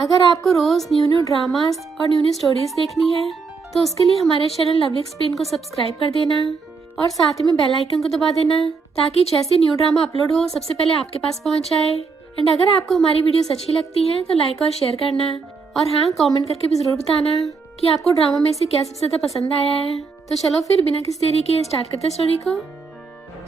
अगर आपको रोज new new dramas और न्यू न्यू स्टोरीज देखनी है तो उसके लिए हमारे चैनल लवली एक्सप्लेन को सब्सक्राइब कर देना और साथ ही में बेल आइकन को दबा देना ताकि जैसे न्यू ड्रामा अपलोड हो सबसे पहले आपके पास पहुंच जाए। एंड अगर आपको हमारी वीडियोस अच्छी लगती हैं तो लाइक और शेयर करना और हाँ, कमेंट करके भी जरूर बताना कि आपको ड्रामा में से क्या सबसे ज्यादा पसंद आया है। तो चलो फिर बिना किसी देरी के स्टार्ट करते हैं स्टोरी को।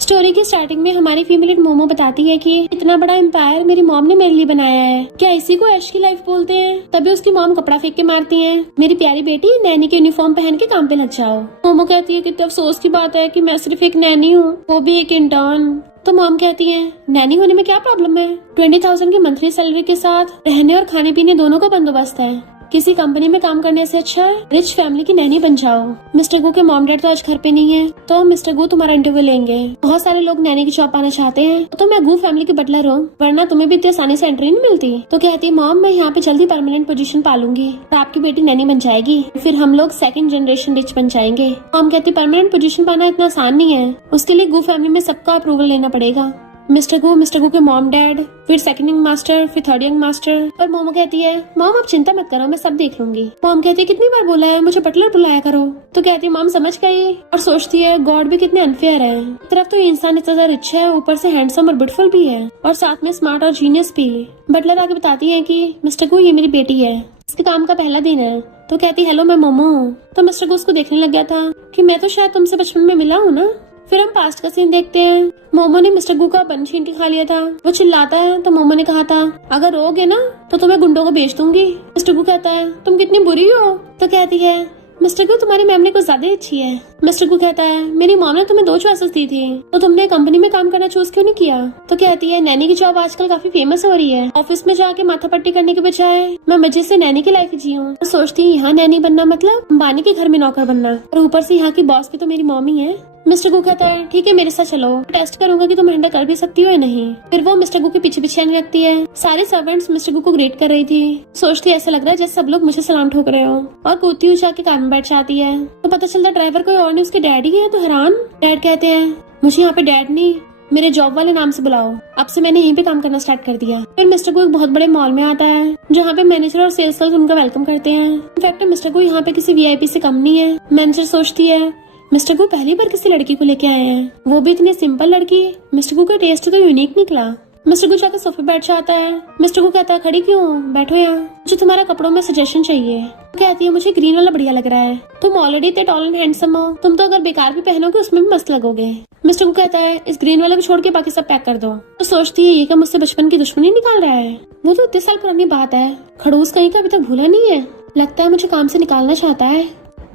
स्टोरी की स्टार्टिंग में हमारी फीमेल मोमो बताती है कि इतना बड़ा एम्पायर मेरी मॉम ने मेरे लिए बनाया है, क्या इसी को ऐश की लाइफ बोलते हैं। तभी उसकी मॉम कपड़ा फेंक के मारती है, मेरी प्यारी बेटी नैनी के यूनिफॉर्म पहन के काम पे लग जाओ। मोमो कहती है कितने अफसोस की बात है कि मैं सिर्फ एक नैनी हूँ, वो भी एक इंटर्न। तो मॉम कहती है नैनी होने में क्या प्रॉब्लम है, 20,000 की मंथली सैलरी के साथ रहने और खाने पीने दोनों का बंदोबस्त है। किसी कंपनी में काम करने से अच्छा रिच फैमिली की नैनी बन जाओ। मिस्टर गू के मॉम डैड तो आज घर पे नहीं है, तो मिस्टर गू तुम्हारा इंटरव्यू लेंगे। बहुत सारे लोग नैनी की जॉब पाना चाहते हैं, तो मैं गू फैमिली की बटलर हूँ, वरना तुम्हें भी इतनी आसानी से एंट्री नहीं मिलती। तो कहती है मॉम मैं यहाँ पे जल्दी परमानेंट पोजीशन पालूंगी और आपकी बेटी नैनी बन जाएगी, फिर हम लोग सेकंड जनरेशन रिच बन जाएंगे। मॉम कहती परमानेंट पोजीशन पाना इतना आसान नहीं है, उसके लिए गू फैमिली में सबका अप्रूवल लेना पड़ेगा। मिस्टर गू के मॉम डैड, फिर सेकंड यंग मास्टर, फिर थर्ड यंग मास्टर। और मोमो कहती है मॉम आप चिंता मत करो, मैं सब देख लूंगी। मॉम कहती है कितनी बार बोला है मुझे बटलर बुलाया करो। तो कहती है मॉम समझ गई और सोचती है गॉड भी कितने अनफेयर है। एक तरफ तो ये इंसान इतना ज्यादा रिच है, ऊपर से हैंडसम और ब्यूटीफुल भी है और साथ में स्मार्ट और जीनियस भी। बटलर आगे बताती है कि मिस्टर गू ये मेरी बेटी है, इसके काम का पहला दिन है। तो कहती हेलो मैं मोमो हूँ। तो मिस्टर गू उसको देखने लग गया था कि मैं तो शायद तुमसे बचपन में मिला हूँ ना। फिर हम पास्ट का सीन देखते हैं। मोमो ने मिस्टर गू का बन छीन के खा लिया था, वो चिल्लाता है तो मोमो ने कहा था अगर रोगे ना तो तुम्हें गुंडों को बेच दूंगी। मिस्टर गू कहता है तुम कितनी बुरी हो। तो कहती है मिस्टर गू तुम्हारी मेमोरी कुछ ज्यादा अच्छी है। मिस्टर गू कहता है मेरी मॉम ने तुम्हें 2 चॉइसेस दी थी, तो तुमने कंपनी में काम करना चूज क्यों नहीं किया। तो कहती है नैनी की जॉब आजकल काफी फेमस हो रही है, ऑफिस में जाके माथा पट्टी करने के बजाय मैं मजे से नैनी की लाइफ जीऊं। तो सोचती है यहाँ नैनी बनना मतलब अंबानी के घर में नौकर बनना, और ऊपर से यहाँ की बॉस भी तो मेरी मॉम ही है। मिस्टर गू कहता है ठीक है मेरे साथ चलो, टेस्ट करूंगा कि तुम हैंडल कर भी सकती हो या नहीं। फिर वो मिस्टर गू के पीछे पीछे आने लगती है। सारे सर्वेंट्स मिस्टर गू को ग्रेट कर रही थी। सोचती ऐसा लग रहा है जैसे सब लोग मुझे सलाम ठोक रहे हो, और कूदती हुई जाके कार में बैठ जाती है। तो पता चलता ड्राइवर कोई और नहीं उसके डैडी है। तो हैरान डैड कहते हैं मुझे यहाँ पे डैड नहीं मेरे जॉब वाले नाम से बुलाओ, अब से मैंने यहीं पे काम करना स्टार्ट कर दिया। फिर मिस्टर गू एक बहुत बड़े मॉल में आता है जहाँ पे मैनेजर और सेल्स गर्ल्स उनका वेलकम करते हैं। इनफैक्ट मिस्टर गू यहाँ पे किसी वीआईपी से कम नहीं है। मैनेजर सोचती है मिस्टर गू पहली बार किसी लड़की को लेके आए हैं, वो भी इतनी सिंपल लड़की। मिस्टर गू का टेस्ट तो यूनिक निकला। मिस्टर गू जाकर सोफे बैठ जाता है। मिस्टर गू कहता है खड़ी क्यों, बैठो यहाँ, मुझे तुम्हारा कपड़ों में सजेशन चाहिए। कहती है मुझे ग्रीन वाला बढ़िया लग रहा है, तुम ऑलरेडी इतने टॉल एंड हैंडसम हो, तुम तो अगर बेकार भी पहनोगे उसमें भी मस्त लगोगे। मिस्टर गू कहता है इस ग्रीन वाले को छोड़ के बाकी सब पैक कर दो। तो सोचती है ये क्या मुझसे बचपन की दुश्मनी निकाल रहा है, वो तो इतने साल पुरानी बात है, खड़ूस कहीं का अभी तक भूला नहीं है, लगता है मुझे काम से निकालना चाहता है।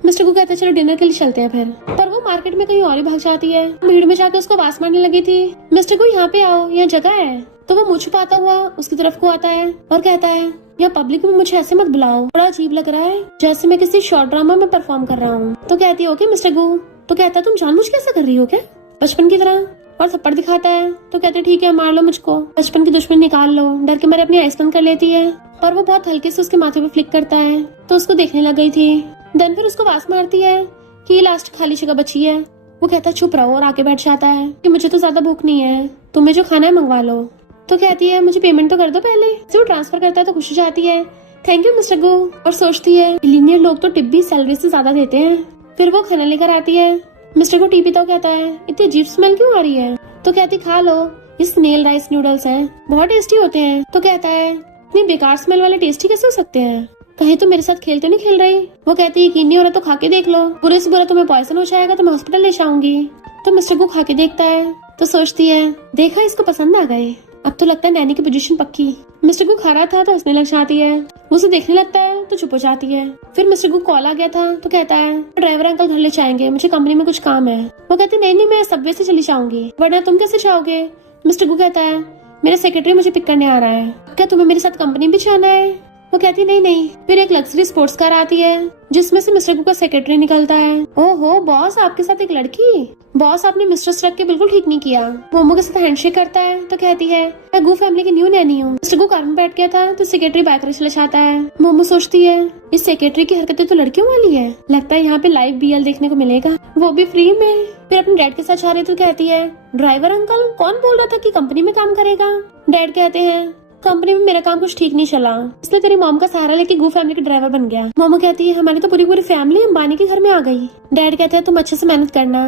मिस्टर गू कहता है चलो डिनर के लिए चलते हैं फिर, पर वो मार्केट में कहीं और ही भाग जाती है। भीड़ में जाकर उसको आवाज मारने लगी थी मिस्टर गू यहाँ पे आओ, यहाँ जगह है। तो वो मुझ छुपाता हुआ उसकी तरफ को आता है और कहता है यहाँ पब्लिक में मुझे ऐसे मत बुलाओ, बड़ा अजीब लग रहा है जैसे मैं किसी शॉर्ट ड्रामा में परफॉर्म कर रहा हूँ। तो कहती है ओके मिस्टर गू। तो कहता है तुम जानबूझ कैसे कर रही हो क्या, बचपन की तरह, और थप्पड़ दिखाता है। तो कहते ठीक है मार लो मुझको, बचपन की दुश्मनी निकाल लो। डर के मेरे अपनी आइस बंद कर लेती है, पर वो बहुत हल्के से उसके माथे पे फ्लिक करता है। तो उसको देखने लग गई थी। देन फिर उसको आवाज मारती है कि ये लास्ट खाली जगह बची है। वो कहता है चुप रहो और आके बैठ जाता है कि मुझे तो ज्यादा भूख नहीं है, तुम्हें जो खाना है मंगवा लो। तो कहती है मुझे पेमेंट तो कर दो पहले। जो ट्रांसफर करता है तो खुश हो जाती है थैंक यू मिस्टर गो, और सोचती है मिलीनियर लोग तो टिप भी सैलरी से ज्यादा देते हैं। फिर वो खाना लेकर आती है। मिस्टर गो टी पीता कहता है इतनी अजीब स्मेल क्यों आ रही है। तो कहती खा लो, ये स्नेल राइस नूडल्स हैं, बहुत टेस्टी होते हैं। तो कहता है इतनी बेकार स्मेल वाले टेस्टी कैसे हो सकते हैं, कहीं तो मेरे साथ खेलते नहीं खेल रही। वो कहती है यकीन नहीं हो रहा तो खा के देख लो, बुरे से बुरा तुम्हें पॉइजन हो जाएगा तो मैं हॉस्पिटल ले जाऊंगी। तो मिस्टर गू खा के देखता है तो सोचती है देखा इसको पसंद आ गए, अब तो लगता है नैनी की पोजीशन पक्की। मिस्टर गू खा रहा था तो हंसने लग जाती है, उसे देखने लगता है तो चुप हो जाती है। फिर मिस्टर गू कॉल आ गया था तो कहता है ड्राइवर अंकल घर ले जाएंगे, मुझे कंपनी में कुछ काम है। वो कहती नहीं मैं सबवे से चली जाऊंगी, वरना तुम कैसे जाओगे। मिस्टर गू कहता है मेरा सेक्रेटरी मुझे पिक करने आ रहा है, क्या तुम्हें मेरे साथ कंपनी भी जाना है। वो कहती नहीं। फिर एक लग्जरी स्पोर्ट्स कार आती है जिसमें से मिस्टर गू का सेक्रेटरी निकलता है। ओहो बॉस आपके साथ एक लड़की, बॉस आपने मिस्ट्रेस रख के बिल्कुल ठीक नहीं किया। मोमो के साथ हैंडशेक करता है तो कहती है मैं गू फैमिली की न्यू नैनी हूँ। मिस्टर गू कार में बैठ गया था तो सेक्रेटरी बाइक रेस चला जाता है। मोमो सोचती है इस सेक्रेटरी की हरकतें तो लड़कियों वाली है, लगता है यहाँ पे लाइव बीएल देखने को मिलेगा, वो भी फ्री में। फिर अपने डैड के साथ जा रही तो कहती है ड्राइवर अंकल कौन बोल रहा था कि कंपनी में काम करेगा। डैड कहते हैं कंपनी में मेरा काम कुछ ठीक नहीं चला, इसलिए तेरी मॉम का सहारा लेके गू फैमिली के ड्राइवर बन गया। मोमो कहती है हमारी तो पूरी पूरी फैमिली अंबानी के घर में आ गई। डैड कहते हैं तुम अच्छे से मेहनत करना,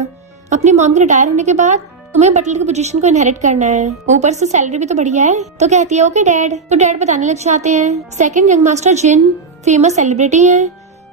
अपनी मॉम के रिटायर होने के बाद तुम्हें बटलर की पोजीशन को इनहेरिट करना है, ऊपर से सैलरी भी तो बढ़िया है। तो कहती है ओके डैड। तो डैड बताने लग जाते हैं सेकंड यंग मास्टर जिन फेमस सेलिब्रिटी है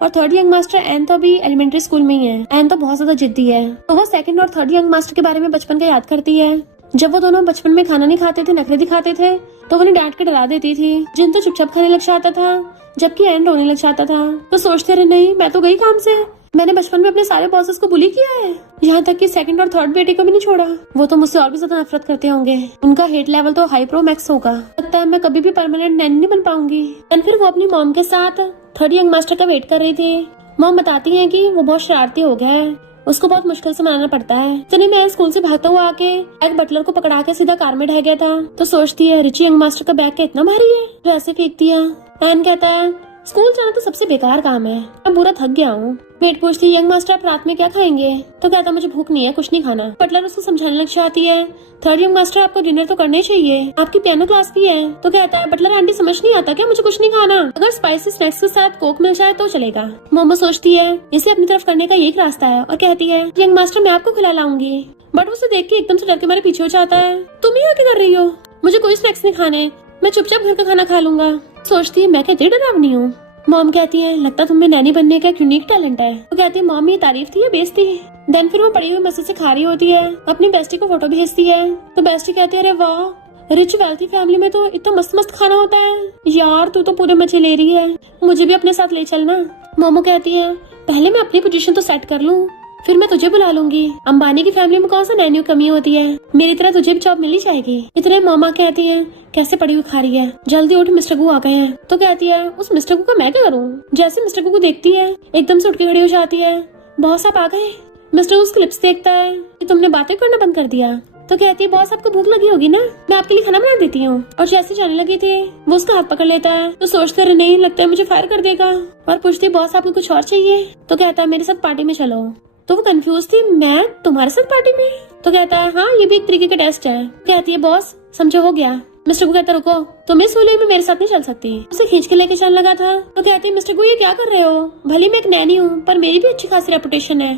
और थर्ड यंग मास्टर एन तो अभी एलिमेंट्री स्कूल में ही है। एन तो बहुत ज्यादा जिद्दी है, तो वो सेकंड और थर्ड यंग मास्टर के बारे में बचपन का याद करती है। जब वो दोनों बचपन में खाना नहीं खाते थे, नखरे दिखाते थे, तो उन्हें डांट के डरा देती थी। जिन तो चुपचाप खाने लग जाता था, जबकि एन रोने लग जाता था। तो सोचते रहे नहीं मैं तो गई काम से, मैंने बचपन में अपने सारे बॉसेस को बुली किया है, यहाँ तक कि सेकंड और थर्ड बेटे को भी नहीं छोड़ा। वो तो मुझसे और भी ज्यादा नफरत करते होंगे, उनका हेट लेवल तो हाई प्रो मैक्स होगा। लगता है मैं कभी भी परमानेंट नैनी नहीं बन पाऊंगी। फिर वो अपनी मॉम के साथ थर्ड यंग मास्टर का वेट कर रही थी। मॉम बताती है कि वो बहुत शरारती हो गया है, उसको बहुत मुश्किल से मनाना पड़ता है। इतने में स्कूल से भागता हुआ आके एक बटलर को पकड़ा के सीधा कार में ढह गया था। तो सोचती है रिची यंग मास्टर का बैग क्या इतना भारी है जो ऐसे फेंक दिया। एन कहता है स्कूल जाना तो सबसे बेकार काम है, मैं पूरा थक गया हूँ। वेट पूछती यंग मास्टर आप रात में क्या खाएंगे? तो कहता मुझे भूख नहीं है, कुछ नहीं खाना। बटलर उसको समझाने लग जाती है थर्ड यंग मास्टर आपको डिनर तो करना ही चाहिए, आपकी पियानो क्लास भी है। तो कहता है बटलर आंटी समझ नहीं आता क्या, मुझे कुछ नहीं खाना, अगर स्पाइसी स्नैक्स के साथ कोक मिल जाए तो चलेगा। मोमो सोचती है इसे अपनी तरफ करने का यही रास्ता है और कहती है यंग मास्टर मैं आपको खिला लाऊंगी। बट उसे देख के एकदम से डर के मारे पीछे हो जाता है। तुम ही क्या कर रही हो, मुझे कोई स्नैक्स नहीं खाने, मैं चुपचाप घर का खाना खा लूंगा। सोचती है मैं कहती डरावनी हूँ। मॉम कहती है लगता तुम्हें नैनी बनने का एक यूनिक टैलेंट है। तो कहती है मॉम ये तारीफ थी या बेइज्जती? देन फिर वो पड़ी हुई मस्जिद से खा रही होती है, अपनी बेस्टी को फोटो भेजती है। तो बेस्टी कहती है अरे वाह रिच वेल्थी फैमिली में तो इतना मस्त मस्त खाना होता है यार, तू तो पूरे मजे ले रही है, मुझे भी अपने साथ ले चलना। मोमो कहती है पहले मैं अपनी पोजीशन तो सेट कर लूँ, फिर मैं तुझे बुला लूंगी। अंबानी की फैमिली में कौन सा नैनी कमी होती है, मेरी तरह तुझे भी जॉब मिल ही जाएगी। इतने मामा कहती है कैसे पड़ी हुई खा रही है, जल्दी उठ मिस्टर गू आ गए हैं। तो कहती है उस मिस्टर गू का मैं क्या करूँ? जैसे मिस्टर गू को देखती है एकदम से उठ के खड़ी हो जाती है, बॉस आप आ गए। मिस्टर गू क्लिप्स देखता है कि तुमने बातें करना बंद कर दिया। तो कहती है बॉस आपको भूख लगी होगी ना, मैं आपके लिए खाना बना देती हूँ। और जैसे जाने लगी थी वो उसका हाथ पकड़ लेता है। तो सोचते रहे नहीं लगता है मुझे फायर कर देगा, और पूछती बॉस आपको कुछ और चाहिए? तो कहता है मेरे साथ पार्टी में चलो। तो वो कंफ्यूज थी मैं तुम्हारे साथ पार्टी में? तो कहता है हाँ ये भी एक तरीके का टेस्ट है। कहती है बॉस समझो हो गया। मिस्टर गू कहता रुको तुम इस होली में मेरे साथ नहीं चल सकती, उसे खींच के लेके चलने लगा था। तो कहती है मिस्टर गू ये क्या कर रहे हो, भले मैं एक नैनी हूँ पर मेरी भी अच्छी खासी रेपुटेशन है।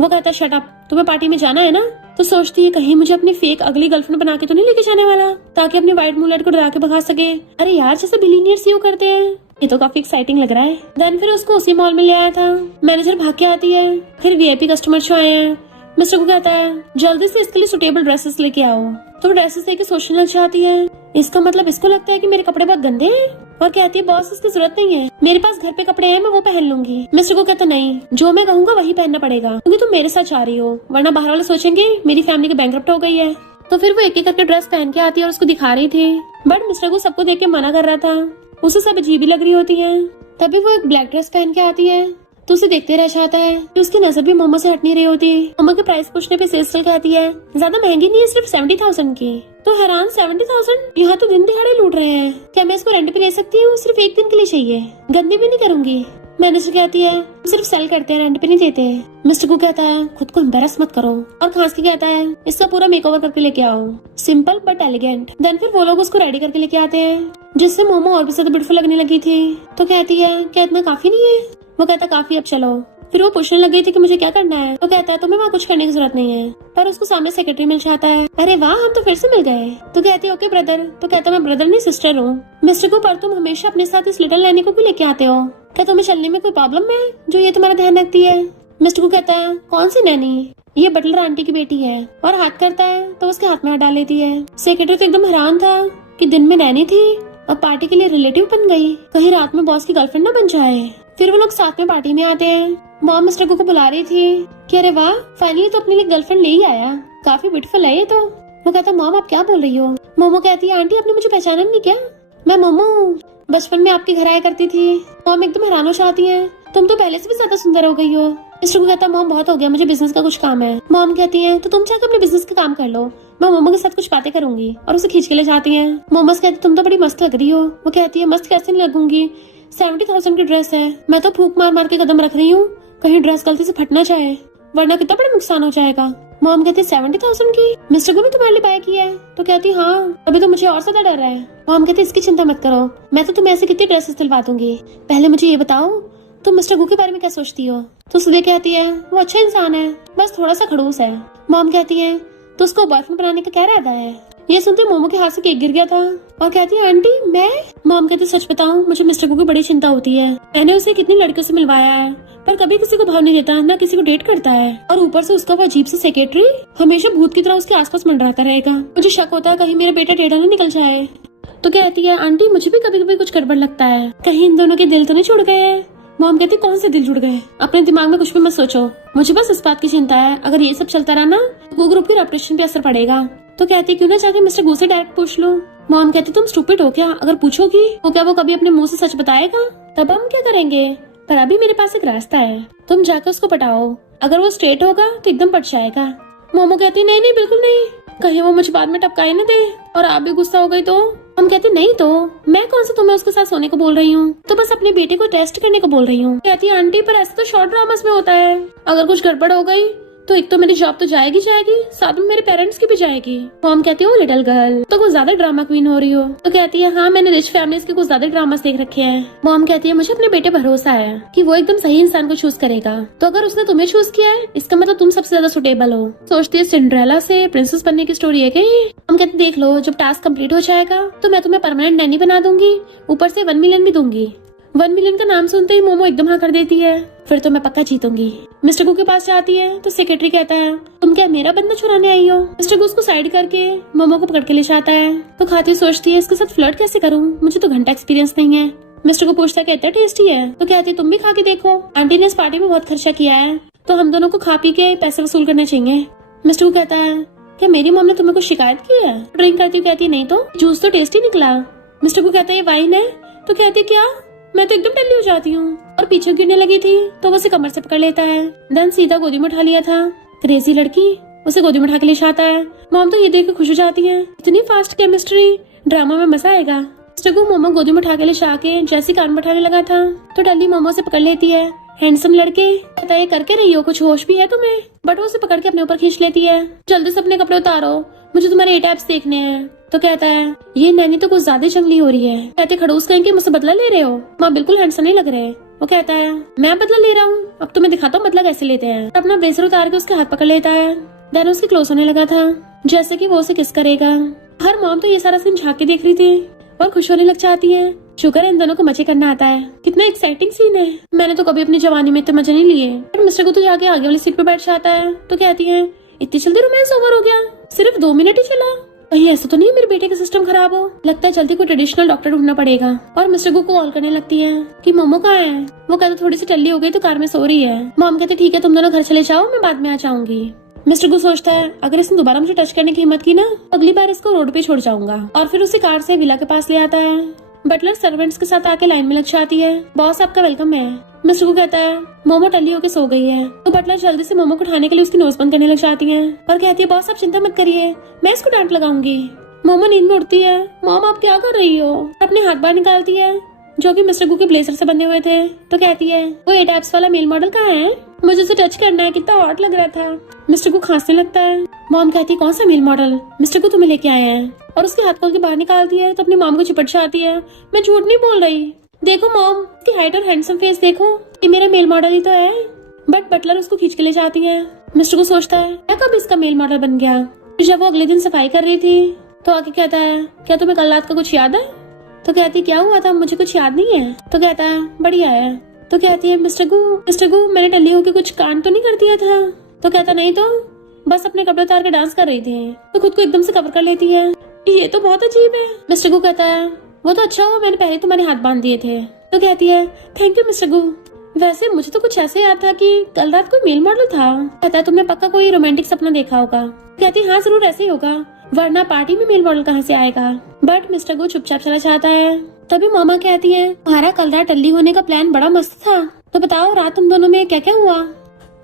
वो कहता है शट अप, तुम्हें पार्टी में जाना है ना? तो सोचती है कहीं मुझे अपनी फेक अगली गर्लफ्रेंड बना के तो नहीं लेके जाने वाला, ताकि अपनी व्हाइट मूलेट को डरा के भगा सके। अरे यार जैसे बिलीनियर्स यूं करते हैं, ये तो काफी एक्साइटिंग लग रहा है। देन फिर उसको उसी मॉल में ले आया था। मैनेजर भाग के आती है, फिर वीआईपी कस्टमर जो आए हैं। मिस्टर को कहता है जल्दी से इसके लिए सुटेबल ड्रेसेस लेके आओ। तो ड्रेसेस लेके सोचने लग जाती है इसका मतलब इसको लगता है कि मेरे कपड़े बहुत गंदे हैं, और कहती है बॉस इसकी जरूरत नहीं है, मेरे पास घर पे कपड़े हैं मैं वो पहन लूंगी। मिस्टर को कहता नहीं जो मैं कहूँगा वही पहनना पड़ेगा, क्योंकि तुम मेरे साथ जा रही हो, वरना बाहर वाले सोचेंगे मेरी फैमिली के बैंकरप्ट हो गई है। तो फिर वो एक एक करके ड्रेस पहन के आती है और उसको दिखा रही थी, बट मिस्टर को सबको देख के मना कर रहा था, उसे सब अजीब ही लग रही होती है। तभी वो एक ब्लैक ड्रेस पहन के आती है तो उसे देखते रह जाता है कि उसकी नजर भी मोमो से हट नहीं रही होती। मोमो के प्राइस पूछने पे सेल्स गर्ल कहती है ज्यादा महंगी नहीं है, सिर्फ 70,000 की। तो हैरान 70,000, यहाँ तो दिन दिहाड़े लूट रहे हैं, क्या मैं इसको रेंट पे ले सकती हूँ? सिर्फ एक दिन के लिए चाहिए, गंदी भी नहीं करूंगी। मैनेजर कहती है सिर्फ सेल करते हैं, रेंट पे नहीं देते। मिस्टर को कहता है खुद को एम्बैरस मत करो, और खांस के कहता है इसका पूरा मेकओवर करके लेके आओ, सिंपल बट एलिगेंट। देन फिर वो लोग उसको रेडी करके लेके आते हैं, जिससे मोमो और भी ज्यादा ब्यूटीफुल लगने लगी थी। तो कहती है क्या इतना काफी नहीं है? वो कहता काफी, अब चलो। फिर वो पूछने लगी थी कि मुझे क्या करना है। तो कहता है तुम्हें वहाँ कुछ करने की जरूरत नहीं है, पर उसको सामने सेक्रेटरी मिल जाता है। अरे वाह हम तो फिर से मिल गए। तो कहती है ओके ब्रदर। तो कहता मैं ब्रदर नहीं सिस्टर हूँ। मिस्टर को पर तुम हमेशा अपने साथ इस लिटिल नैनी को भी लेके आते हो, क्या तुम्हें चलने में कोई प्रॉब्लम है जो ये तुम्हारा ध्यान रखती है? मिस्टर को कहता है कौन सी नैनी, ये बटलर आंटी की बेटी है, और हाथ करता है तो उसके हाथ में हाथ डाल लेती है। सेक्रेटरी तो एकदम हैरान था कि दिन में नैनी थी और पार्टी के लिए रिलेटिव बन गई, कहीं रात में बॉस की गर्लफ्रेंड न बन जाए। फिर वो लोग साथ में पार्टी में आते हैं। मॉम मिस्टर को बुला रही थी कि अरे वाह फाइनली तो अपने लिए गर्लफ्रेंड ले ही आया, काफी ब्यूटीफुल है ये तो। वो कहता मॉम आप क्या बोल रही हो? मोमो कहती है आंटी आपने मुझे पहचाना नहीं क्या, मैं मोमो हूँ, बचपन में आपके घर आया करती थी। मॉम एकदम हैरान हो जाती है, तुम तो पहले से भी ज्यादा सुंदर हो गई हो। मिस्टर को कहता मॉम बहुत हो गया, मुझे बिजनेस का कुछ काम है। मॉम कहती है तो तुम जाकर अपने बिजनेस का काम कर लो, मैं मोमो के साथ कुछ बातें करूंगी, और उसे खींच के ले जाती है। मोमोस कहती तुम तो बड़ी मस्त लग रही हो। वो कहती है मस्त कैसे नहीं लगूंगी, 70,000 की ड्रेस है, मैं तो फूंक मार मार के कदम रख रही हूँ, कहीं ड्रेस गलती से फट ना जाए। वरना कितना बड़ा नुकसान हो जाएगा। मॉम कहती 70,000 की? मिस्टर को भी तुम्हारे लिए बाय किया है? तो कहती हाँ, अभी तो मुझे और ज्यादा डर है। मॉम कहती इसकी चिंता मत करो, मैं तो तुम्हें ऐसे कितनी ड्रेसेस दिलवा दूंगी। पहले मुझे ये बताओ तुम मिस्टर गु के बारे में क्या सोचती हो? तो सुदे कहती है वो अच्छा इंसान है, बस थोड़ा सा खड़ूस है। मॉम कहती है तो उसको बॉयफ्रेंड बनाने का क्या इरादा है? ये सुनते मोमो के हाथ से केक गिर गया था और कहती है आंटी मैं। मॉम कहती सच बताऊं, मुझे मिस्टर गु की बड़ी चिंता होती है। मैंने उसे कितनी लड़कियों से मिलवाया है पर कभी किसी को भाव नहीं देता, ना किसी को डेट करता है। और ऊपर से उसका वो अजीब सा सेक्रेटरी हमेशा भूत की तरह उसके आसपास मंडराता रहेगा। मुझे शक होता है कहीं मेरा बेटा टेढ़ा ना निकल जाए। तो कहती है आंटी मुझे भी कभी कभी कुछ गड़बड़ लगता है, कहीं इन दोनों के दिल तो नहीं जुड़ गए हैं। मॉम कहती कौन से दिल जुड़ गए? अपने दिमाग में कुछ भी मत सोचो, मुझे बस इस बात की चिंता है अगर ये सब चलता रहा ना तो ग्रुप की रेपुटेशन पे असर पड़ेगा। तो कहती क्यों ना जाके मिस्टर गु से डायरेक्ट पूछ लो। मॉम कहती तुम स्टूपिड हो क्या? अगर पूछोगी तो क्या वो कभी अपने मुंह से सच बताएगा? तब हम क्या करेंगे? पर अभी मेरे पास एक रास्ता है, तुम जाकर उसको पटाओ, अगर वो स्ट्रेट होगा तो एकदम पट जाएगा। मोमो कहती नहीं नहीं बिल्कुल नहीं, कहीं वो मुझे बाद में टपकाई न दे और आप भी गुस्सा हो गई तो। हम कहती नहीं तो मैं कौन सा तुम्हें उसके साथ सोने को बोल रही हूँ, तो बस अपने बेटे को टेस्ट करने को बोल रही हूँ। कहती आंटी पर ऐसा तो शॉर्ट ड्रामास में होता है, अगर कुछ गड़बड़ हो गई तो एक तो मेरी जॉब तो जाएगी साथ में मेरे पेरेंट्स की भी जाएगी। मॉम कहती है ओ लिटिल गर्ल तो कुछ ज्यादा ड्रामा क्वीन हो रही हो। तो कहती है हाँ मैंने रिच फैमिलीज के कुछ ज्यादा ड्रामास देख रखे हैं। मॉम कहती है मुझे अपने बेटे भरोसा है कि वो एकदम सही इंसान को चूज करेगा, तो अगर उसने तुम्हें चूज किया है इसका मतलब तुम सबसे ज्यादा सुटेबल हो। सोचती है सिंड्रेला से प्रिंसेस बनने की स्टोरी है क्या ये? हम कहते देख लो जब टास्क कंप्लीट हो जाएगा तो मैं तुम्हें परमानेंट नैनी बना दूंगी, ऊपर से 1 मिलियन भी दूंगी। 1 मिलियन का नाम सुनते ही मोमो एकदम हाँ कर देती है, फिर तो मैं पक्का जीतूंगी। मिस्टर गु के पास जाती है तो सेक्रेटरी कहता है तुम क्या मेरा बंदा चुराने आई हो? मिस्टर गु उसको साइड करके मोमो को पकड़ के ले जाता है। तो खाती सोचती है इसके साथ फ्लर्ट कैसे करूं, मुझे तो घंटा एक्सपीरियंस नहीं है। मिस्टर को पूछता है कहता टेस्टी है? तो कहती है तुम भी खा के देखो, आंटी ने इस पार्टी में बहुत खर्चा किया है तो हम दोनों को खा पी के पैसे वसूल करने चाहिए। मिस्टर को कहता है क्या मेरी मॉम ने तुम्हें कुछ शिकायत की है? ड्रिंक करती हुई कहती है नहीं तो, जूस तो टेस्टी निकला। मिस्टर को कहता है ये वाइन है? तो कहती है क्या? मैं तो एकदम टल्ली हो जाती हूँ और पीछे गिरने लगी थी तो वो उसे कमर से पकड़ लेता है, देन सीधा गोदी में उठा लिया था। क्रेजी लड़की उसे गोदी में उठा के ले जाता है। मॉम तो ये देख के खुश हो जाती है, इतनी फास्ट केमिस्ट्री, ड्रामा में मजा आएगा। मिस्टर को मोमो गोदी में उठा के ले जाके जैसी कान में उठाने लगा था तो टल्ली मोमो से पकड़ लेती है। हैंडसम लड़के कहता है करके रही हो, कुछ होश भी है तुम्हें? बट वो उसे पकड़ के अपने ऊपर खींच लेती है, जल्दी से अपने कपड़े उतारो, मुझे तुम्हारे ए टैप्स देखने हैं। तो कहता है ये नैनी तो कुछ ज्यादा जंगली हो रही है। कहते खड़ूस कहीं के मुझसे बदला ले रहे हो? माँ बिल्कुल हैंडसम नहीं लग रहे। वो कहता है मैं बदला ले रहा हूँ, अब तुम्हें दिखाता हूँ बदला कैसे लेते हैं। अपना ब्लेजर उतार के उसके हाथ पकड़ लेता है, देन उसके क्लोज होने लगा था जैसे कि वो उसे किस करेगा। हर मॉम तो ये सारा सीन झांक के देख रही थी और खुश होने लग जाती है। शुक्र है इन दोनों को मजे करना आता है, कितना एक्साइटिंग सीन है, मैंने तो कभी अपनी जवानी में इतने मजे नहीं लिए। पर मिस्टर को तो जाके आगे वाली सीट पे बैठ जाता है। तो कहती है इतनी जल्दी रोमांस ओवर हो गया, सिर्फ 2 मिनट ही चला, कहीं ऐसा तो नहीं मेरे बेटे का सिस्टम खराब हो? लगता है जल्दी कोई ट्रेडिशनल डॉक्टर ढूंढना पड़ेगा। और मिस्टर को कॉल करने लगती है कि मोमो कहाँ है? वो कहता थोड़ी सी टल्ली हो गई तो कार में सो रही है। मॉम कहते ठीक है तुम दोनों घर चले जाओ, मैं बाद में आ जाऊंगी। मिस्टर को सोचता है अगर इसने दोबारा मुझे टच करने की हिम्मत की ना अगली बार इसको रोड पे छोड़ जाऊंगा। और फिर उसे कार से विला के पास ले आता है। बटलर सर्वेंट्स के साथ आके लाइन में लग जाती है, बॉस आपका वेलकम है। मिस्टर को कहता है मोमो टल्ली होके सो गई है। तो बटलर जल्दी से मोमो को उठाने के लिए उसकी नोज बंद करने लग जाती है और कहती है बॉस आप चिंता मत करिए, मैं इसको डांट लगाऊंगी। मोमो नींद में उठती है। मॉम आप क्या कर रही हो? अपने हाथ बाहर निकालती है जो कि मिस्टर गु के ब्लेजर से बंधे हुए थे। तो कहती है वो ए टैप्स वाला मेल मॉडल कहाँ है? मुझे उसे टच करना है, कितना हॉट लग रहा था। मिस्टर को खांसने लगता है। मॉम कहती है कौन सा मेल मॉडल? मिस्टर को तुम्हें लेके आए हैं। और उसके हाथ खोल के बाहर निकालती है तो अपनी मॉम को चिपट जाती है, मैं झूठ नहीं बोल रही, देखो मॉम उसकी हाइट और हैंडसम फेस देखो, ये मेरा मेल मॉडल ही तो है। बट बटलर उसको खींच के ले जाती है। मिस्टर को सोचता है क्या कब इसका मेल मॉडल बन गया। जब वो अगले दिन सफाई कर रही थी तो आके कहता है क्या तुम्हें कल रात का कुछ याद है? तो कहती क्या हुआ था, मुझे कुछ याद नहीं है। तो कहता है बढ़िया है। तो कहती है मिस्टर गु मैंने टल्ली होके कुछ कांड तो नहीं कर दिया था? तो कहता नहीं तो बस अपने कपड़े उतार के डांस कर रही थी। तो खुद को एकदम से कवर कर लेती है, ये तो बहुत अजीब है। मिस्टर गु कहता है वो तो अच्छा हुआ मैंने पहले तुम्हारे हाथ बांध दिए थे। तो कहती है थैंक यू मिस्टर गु, वैसे मुझे तो कुछ ऐसे याद था कि कल रात कोई मेल मॉडल था। कहता है तुमने पक्का कोई रोमांटिक सपना देखा होगा। कहती हाँ जरूर ऐसे ही होगा, वरना पार्टी में मेल मॉडल कहाँ से आएगा। बट मिस्टर गु चुपचाप चला जाता है। तभी मामा कहती है तुम्हारा कल रात टल्ली होने का प्लान बड़ा मस्त था, तो बताओ रात तुम दोनों में क्या क्या हुआ?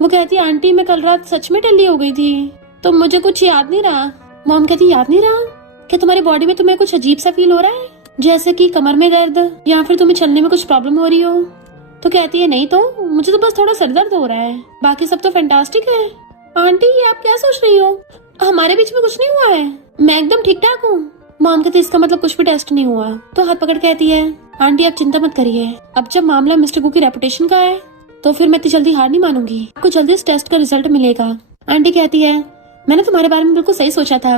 वो कहती है आंटी मैं कल रात सच में टल्ली हो गई थी, तो मुझे कुछ याद नहीं रहा। मॉम कहती याद नहीं रहा? क्या तुम्हारी बॉडी में तुम्हें कुछ अजीब सा फील हो रहा है, जैसे कि कमर में दर्द या फिर तुम्हें चलने में कुछ प्रॉब्लम हो रही हो? तो कहती है नहीं तो मुझे तो बस थोड़ा सर दर्द हो रहा है, बाकी सब तो फैंटास्टिक है। आंटी ये आप क्या सोच रही हो, हमारे बीच में कुछ नहीं हुआ है, मैं एकदम ठीक ठाक हूँ। मॉम कहती इसका मतलब कुछ भी टेस्ट नहीं हुआ। तो हाथ पकड़ कहती है आंटी आप चिंता मत करिए, अब जब मामला मिस्टर गू की रेपुटेशन का है तो फिर मैं इतनी जल्दी हार नहीं मानूंगी, आपको जल्दी इस टेस्ट का रिजल्ट मिलेगा। आंटी कहती है मैंने तुम्हारे बारे में बिल्कुल सही सोचा था,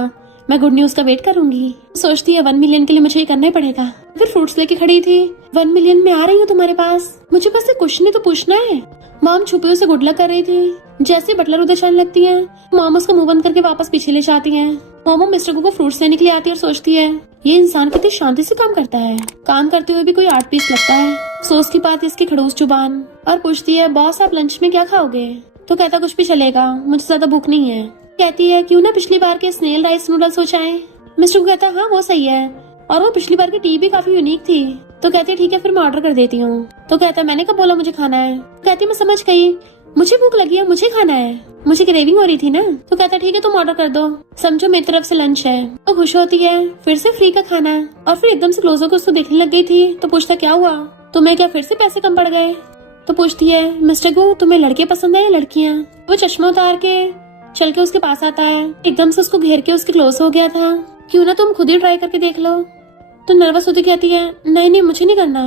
मैं गुड न्यूज का वेट करूंगी। सोचती है 1 मिलियन के लिए मुझे ये करना ही पड़ेगा। फिर फ्रूट्स लेके खड़ी थी, 1 मिलियन में आ रही हूँ तुम्हारे पास, मुझे बस कुछ नहीं तो पूछना है। मॉम छुपी उसे गुड लक कर रही थी। जैसे बटलर उधर चलने लगती है, मॉम उसका मुंह बंद करके वापस पीछे ले जाती है। मॉम मिस्टर गू को फ्रूट्स लेने के लिए आती है और सोचती है ये इंसान कितनी शांति से काम करता है, काम करते हुए भी कोई आर्ट पीस लगता है। सोचती बात इसकी खड़ूस जुबान और पूछती है बॉस आप लंच में क्या खाओगे। तो कहता कुछ भी चलेगा, मुझे ज्यादा भूख नहीं है। कहती है क्यों ना पिछली बार के स्नेल राइस नूडल्स हो जाएं। मिस्टर गू कहता है हाँ वो सही है, और वो पिछली बार की टी भी काफी यूनिक थी। तो कहती है ठीक है फिर मैं ऑर्डर कर देती हूँ। तो कहता है मैंने कब बोला मुझे खाना है। कहती है मैं समझ गई, मुझे भूख लगी है, मुझे खाना है, मुझे क्रेविंग हो रही थी ना। तो कहता है ठीक है तुम ऑर्डर कर दो, समझो मेरी तरफ से लंच है। तो खुश होती है, फिर से फ्री का खाना। और फिर एकदम से क्लोज होकर उसको देखने लग गई थी। तो पूछता क्या हुआ, तुम्हें क्या फिर से पैसे कम पड़ गए। तो पूछती है मिस्टर गू तुम्हें लड़के पसंद है या लड़कियाँ। वो चश्मा उतार के चल के उसके पास आता है, एकदम से उसको घेर के उसके क्लोज हो गया था। क्यों ना तुम खुद ही ट्राई करके देख लो। तो नर्वस होती कहती है नहीं नहीं मुझे नहीं करना।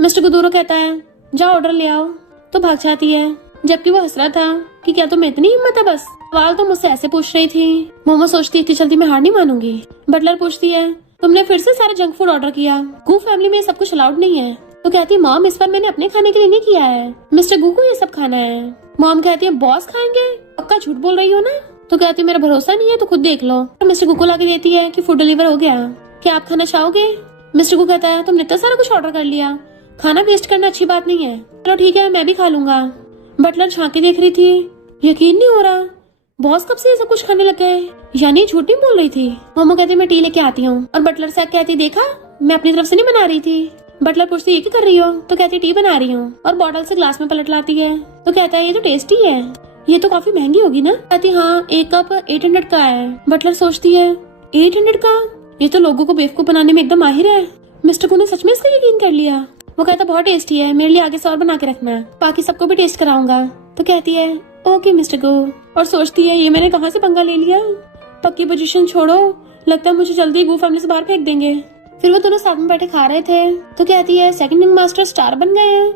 मिस्टर गुदूरो कहता है जाओ ऑर्डर ले आओ। तो भाग जाती है, जबकि वो हंस रहा था कि क्या तुम्हें इतनी हिम्मत है, बस सवाल तो मुझसे ऐसे पूछ रही थी। मोमो सोचती है इतनी जल्दी मैं हार नहीं मानूंगी। बटलर पूछती है तुमने फिर से सारा जंक फूड ऑर्डर किया, गू फैमिली में सब कुछ अलाउड नहीं है। तो कहती है मॉम इस बार मैंने अपने खाने के लिए नहीं किया है, मिस्टर गू को ये सब खाना है। मॉम कहती है बॉस खाएंगे, पक्का झूठ बोल रही हो ना। तो कहती है मेरा भरोसा नहीं है तो खुद देख लो। तो मिस्टर गू को लाके देती है कि फूड डिलीवर हो गया, क्या आप खाना चाहोगे। मिस्टर गू कहता है तुमने इतना सारा कुछ ऑर्डर कर लिया, खाना वेस्ट करना अच्छी बात नहीं है, चलो ठीक है मैं भी खा लूंगा। बटलर झांके देख रही थी, यकीन नहीं हो रहा बॉस कब से ये सब कुछ खाने लग गए, यानी झूठ नहीं बोल रही थी। मोमो कहती मैं टी लेके आती हूँ, और बटलर से कहती देखा मैं अपनी तरफ से नहीं बना रही थी। बटलर पूछती ये क्या कर रही हो। तो कहती टी बना रही हूँ, और बॉटल से ग्लास में पलट लाती है। तो कहता है ये तो टेस्टी है, ये तो काफी महंगी होगी ना। कहती हाँ एक कप 800 का है। बटलर सोचती है 800 का, ये तो लोगों को बेवकूफ बनाने में एकदम माहिर है। मिस्टर गू ने सच में इसका यकीन कर लिया। वो कहता बहुत टेस्टी है, मेरे लिए आगे से और बना के रखना, बाकी सबको भी टेस्ट कराऊंगा। तो कहती है ओके मिस्टर गू, और सोचती है ये मैंने कहाँ से पंगा ले लिया, पक्की पोजीशन छोड़ो, लगता है मुझे जल्दी गू फैमिली से बाहर फेंक देंगे। फिर वो दोनों साथ में बैठे खा रहे थे। तो कहती है सेकंड रिंग मास्टर स्टार बन गए हैं,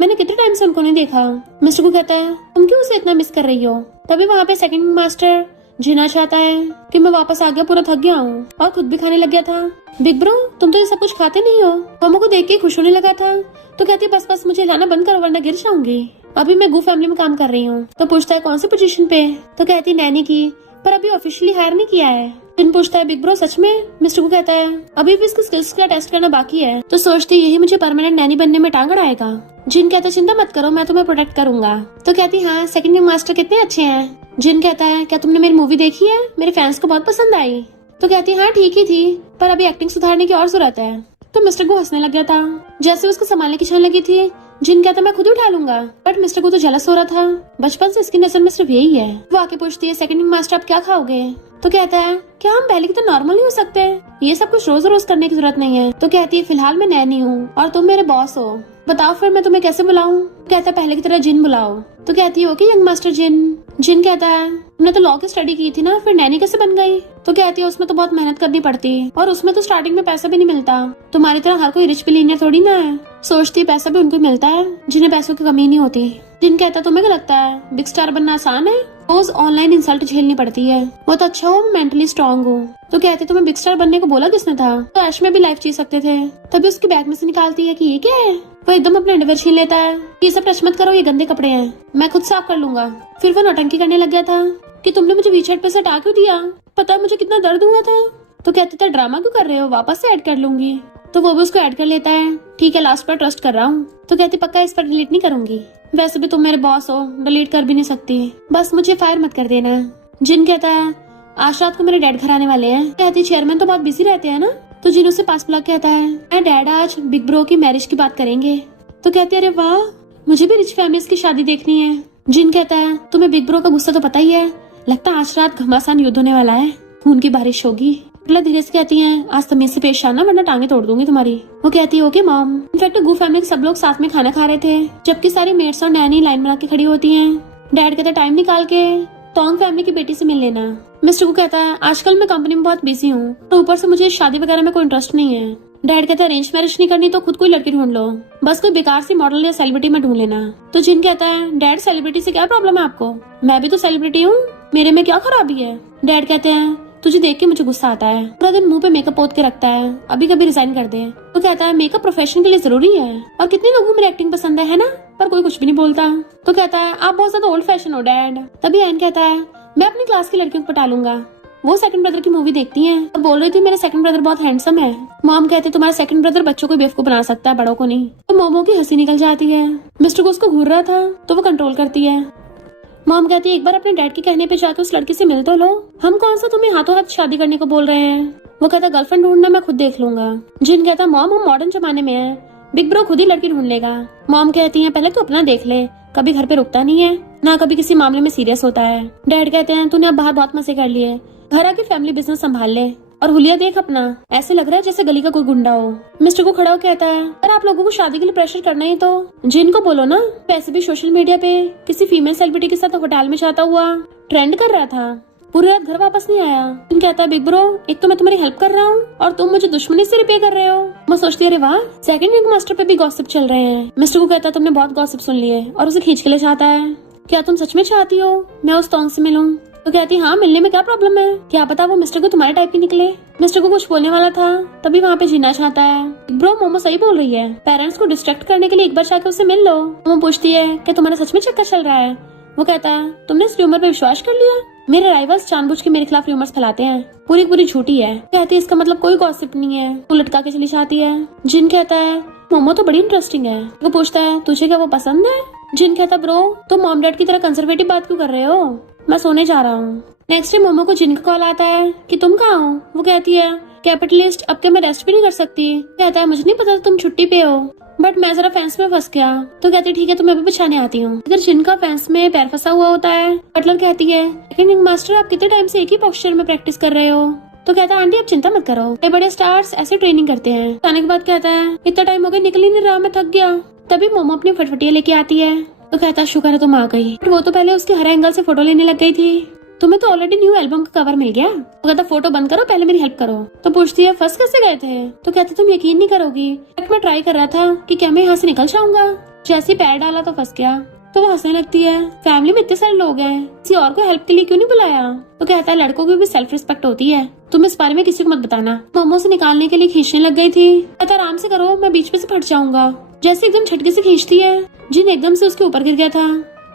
मैंने कितने टाइम से उनको नहीं देखा। मिस्टर गू कहता है तुम क्यों उसे इतना मिस कर रही हो। तभी वहाँ पे सेकंड रिंग मास्टर जीना चाहता है कि मैं वापस आ गया, पूरा थक गया हूँ, और खुद भी खाने लग गया था। बिग ब्रो तुम तो ये सब कुछ खाते नहीं हो। मोमो को देख के खुश होने लगा था। तो कहती बस बस मुझे लाना बंद करो वरना गिर जाऊंगी, अभी मैं गू फैमिली में काम कर रही हूँ। तो पूछता है कौन सी पोजीशन पे। तो कहती नैनी की, पर अभी ऑफिशियली हायर नहीं किया है। जिन पूछता है बिग ब्रो सच में। मिस्टर गू कहता है अभी भी इसकी स्किल्स का टेस्ट करना बाकी है। तो सोचती यही मुझे परमानेंट नैनी बनने में टांग अड़ाएगा। जिन कहता है चिंता मत करो मैं तुम्हें प्रोटेक्ट करूंगा। तो कहती हाँ सेकंड रिंग मास्टर कितने अच्छे हैं। जिन कहता है क्या तुमने मेरी मूवी देखी है, मेरे फैंस को बहुत पसंद आई। तो कहती हाँ ठीक ही थी, पर अभी एक्टिंग सुधारने की और जरूरत है। तो मिस्टर गू हंसने लग गया था। जैसे उसको संभालने की छान लगी थी, जिन कहता मैं खुद ही उठा लूंगा, बट मिस्टर गू तो जेलस हो रहा था, बचपन से इसकी नजर में सिर्फ यही है। वो आके पूछती है सेकंड रिंग मास्टर आप क्या खाओगे। तो कहता है क्या हम पहले की तो नॉर्मल नहीं हो सकते, ये सब कुछ रोज रोज करने की जरूरत नहीं है। तो कहती है फिलहाल मैं नैनी हूँ और तुम मेरे बॉस हो, बताओ फिर मैं तुम्हें कैसे बुलाऊं। कहता है पहले की तरह जिन बुलाओ। तो कहती है ओके यंग मास्टर जिन। जिन कहता है तुमने तो लॉ की स्टडी की थी ना, फिर नैनी कैसे बन गई। तो कहती है उसमें तो बहुत मेहनत करनी पड़ती, और उसमें तो स्टार्टिंग में पैसा भी नहीं मिलता, तुम्हारी तरह हर कोई रिच बिलियनियर थोड़ी ना है। सोचती है पैसा भी उनको मिलता है जिन्हें पैसों की कमी नहीं होती। जिन कहता तुम्हें क्या लगता है बिग स्टार बनना आसान है, रोज ऑनलाइन इंसल्ट झेलनी पड़ती है, बहुत अच्छा हो मेंटली स्ट्रांग हो। तो कहते तुम्हें बिग स्टार बनने को बोला किसने था, तो ऐश में भी लाइफ जी सकते थे। तभी उसकी बैग में से निकालती है कि ये क्या है। वो एकदम अपने अंडरवेयर छीन लेता है, ये सब टच मत करो, ये गंदे कपड़े हैं, मैं खुद साफ कर लूंगा। फिर वो नौटंकी करने लग गया था कि तुमने मुझे वीचैट पे से हटा क्यों दिया, पता है मुझे कितना दर्द हुआ था। तो कहते थे ड्रामा क्यों कर रहे हो, वापस से ऐड कर लूंगी। तो वो भी उसको ऐड कर लेता है, ठीक है लास्ट पर ट्रस्ट कर रहा हूँ। तो कहती पक्का इस पर डिलीट नहीं करूंगी, वैसे भी तुम मेरे बॉस हो, डिलीट कर भी नहीं सकती, बस मुझे फायर मत कर देना। जिन कहता है आज रात को मेरे डैड घर आने वाले हैं। कहती चेयरमैन तो बहुत बिजी रहते हैं ना। तो जिन उससे पास बुला कहता है डैड आज बिग ब्रो की मैरिज की बात करेंगे। तो कहते अरे वाह मुझे भी रिच फैमिलीज की शादी देखनी है। जिन कहता है तुम्हें बिग ब्रो का गुस्सा तो पता ही है, लगता है आज रात घमासान युद्ध होने वाला है, खून की बारिश होगी। बटलर धीरे से कहती है, आज तमीज से पेश आना वरना टांगे तोड़ दूंगी तुम्हारी। वो कहती है, ओके मॉम। इनफैक्ट गू फैमिली के सब लोग साथ में खाना खा रहे थे, जबकि सारी मेट्स और नैनी लाइन बना के खड़ी होती हैं। डैड कहता है, टाइम निकाल के टोंग फैमिली की बेटी से मिल लेना। मिस्टर गू कहता है, आजकल मैं कंपनी में बहुत बिजी हूँ, तो ऊपर से मुझे शादी वगैरह में कोई इंटरेस्ट नहीं है। डैड कहता है, अरेंज मैरिज नहीं करनी तो खुद कोई लड़की ढूंढ लो, बस कोई बेकार सी मॉडल या सेलिब्रिटी में ढूंढ लेना। तो जिन कहता है, डैड सेलिब्रिटी से क्या प्रॉब्लम है आपको, मैं भी तो सेलिब्रिटी हूँ, मेरे में क्या खराबी है। डैड कहते हैं, तुझे देख के मुझे गुस्सा आता है, पूरा दिन मुंह पे मेकअप पोत के रखता है, अभी कभी रिजाइन कर दे। तो कहता है, मेकअप प्रोफेशन के लिए जरूरी है और कितने लोगों को मेरी एक्टिंग पसंद है ना, पर कोई कुछ भी नहीं बोलता। तो कहता है, आप बहुत ज्यादा ओल्ड फैशन हो डैड। तभी एन कहता है, मैं अपनी क्लास की लड़कियों को पटा लूंगा। वो सेकंड ब्रदर की मूवी देखती हैं और बोल रही थी, मेरा सेकंड ब्रदर बहुत हैंडसम है। मॉम कहते, तुम्हारा सेकंड ब्रदर बच्चों को बेवकूफ बना सकता है, बड़ों को नहीं। तो मोमो की हंसी निकल जाती है। मिस्टर को उसको घूर रहा था तो वो कंट्रोल करती है। मॉम कहती है, एक बार अपने डैड के कहने पे जाकर उस लड़की से मिल तो लो, हम कौन सा तुम्हें हाथों हाथ शादी करने को बोल रहे हैं। वो कहता, गर्लफ्रेंड ढूंढना मैं खुद देख लूंगा। जिन कहता, मॉम हम मॉडर्न जमाने में है, बिग ब्रो खुद ही लड़की ढूंढ लेगा। मॉम कहती है, पहले तो अपना देख ले, कभी घर पे रुकता नहीं है ना कभी किसी मामले में सीरियस होता है। डैड कहते हैं, तूने अब बाहर बहुत मजे कर लिए, घर आके फैमिली बिजनेस संभाल ले और हुलिया देख अपना, ऐसे लग रहा है जैसे गली का कोई गुंडा हो। मिस्टर को खड़ा हो कहता है, अगर आप लोगों को शादी के लिए प्रेशर करना ही तो जिनको बोलो ना, वैसे भी सोशल मीडिया पे किसी फीमेल सेलिब्रिटी के साथ होटल में जाता हुआ ट्रेंड कर रहा था, पूरी रात घर वापस नहीं आया। तुम कहता है, बिग ब्रो एक तो मैं तुम्हारी हेल्प कर रहा हूँ और तुम मुझे दुश्मनी से रिपे कर रहे हो। मैं सोचती, अरे वाह, सेकंड विंग मास्टर पे भी गॉसिप चल रहे हैं। मिस्टर को कहता है, तुमने बहुत गॉसिप सुन लिए और उसे खींच के ले जाता है। क्या तुम सच में चाहती हो मैं उस टोंग से मिलूं? तो कहती, हाँ मिलने में क्या प्रॉब्लम है, क्या पता वो मिस्टर को तुम्हारे टाइप की निकले। मिस्टर को कुछ बोलने वाला था तभी वहाँ पे जीना चाहता है। ब्रो मोमो सही बोल रही है, पेरेंट्स को डिस्ट्रैक्ट करने के लिए एक बार जाके उससे मिल लो। मोमो पूछती है कि तुम्हारा सच में चक्कर चल रहा है। वो कहता है, तुमने इस र्यूमर पे विश्वास कर लिया? मेरे राइवल्स जानबूझ के मेरे खिलाफ र्यूमर्स फैलाते हैं, पूरी पूरी झूठी है। कहती है, इसका मतलब कोई गॉसिप नहीं है। वो लटका के चली जाती है। जिन कहता है, मोमो तो बड़ी इंटरेस्टिंग है। वो पूछता है, तुझे क्या वो पसंद है? जिन कहता, ब्रो तुम मॉम डैड की तरह कंजर्वेटिव बात क्यों कर रहे हो, मैं सोने जा रहा हूँ। नेक्स्ट डे मोमो को जिन का कॉल आता है कि तुम कहाँ हो। वो कहती है, कैपिटलिस्ट अब के मैं रेस्ट भी नहीं कर सकती। कहता है, मुझे नहीं पता तुम छुट्टी पे हो, बट मैं जरा फेंस में फंस गया। तो कहती है, ठीक है तुम्हें अभी बचाने आती हूँ। अगर जिनका फेंस में पैर फंसा हुआ होता है, बटलर कहती है, लेकिन मास्टर आप कितने टाइम से एक ही पोस्चर में प्रैक्टिस कर रहे हो? तो कहता है, आंटी आप चिंता मत करो, बड़े बड़े स्टार्स ऐसे ट्रेनिंग करते हैं। आने के बाद कहता है, इतना टाइम हो गया निकल ही नहीं रहा, मैं थक गया। तभी मोमो अपनी फटफटिया लेके आती है। तो कहता है, शुक्र है तुम आ गई, वो तो पहले उसके हर एंगल से फोटो लेने लग गई थी, तुम्हें तो ऑलरेडी न्यू एल्बम का कवर मिल गया। तो कहता, फोटो बंद करो, पहले मेरी हेल्प करो। तो पूछती है, फंस कैसे गए थे? तो कहते, तुम यकीन नहीं करोगी, मैं ट्राई कर रहा था कि क्या मैं यहाँ से निकल जाऊंगा, जैसे ही पैर डाला तो फंस गया। तो वो हंसने लगती है, फैमिली में इतने सारे लोग हैं, किसी और को हेल्प के लिए क्यों नहीं बुलाया? तो कहता है, लड़कों की भी सेल्फ रिस्पेक्ट होती है, तुम इस बारे में किसी को मत बताना। मोमो से निकालने के लिए खींचने लग गई थी। कहता, आराम से करो, मैं बीच में से फट जाऊंगा। जैसे एकदम झटके से खींचती है, जिन एकदम से उसके ऊपर गिर गया था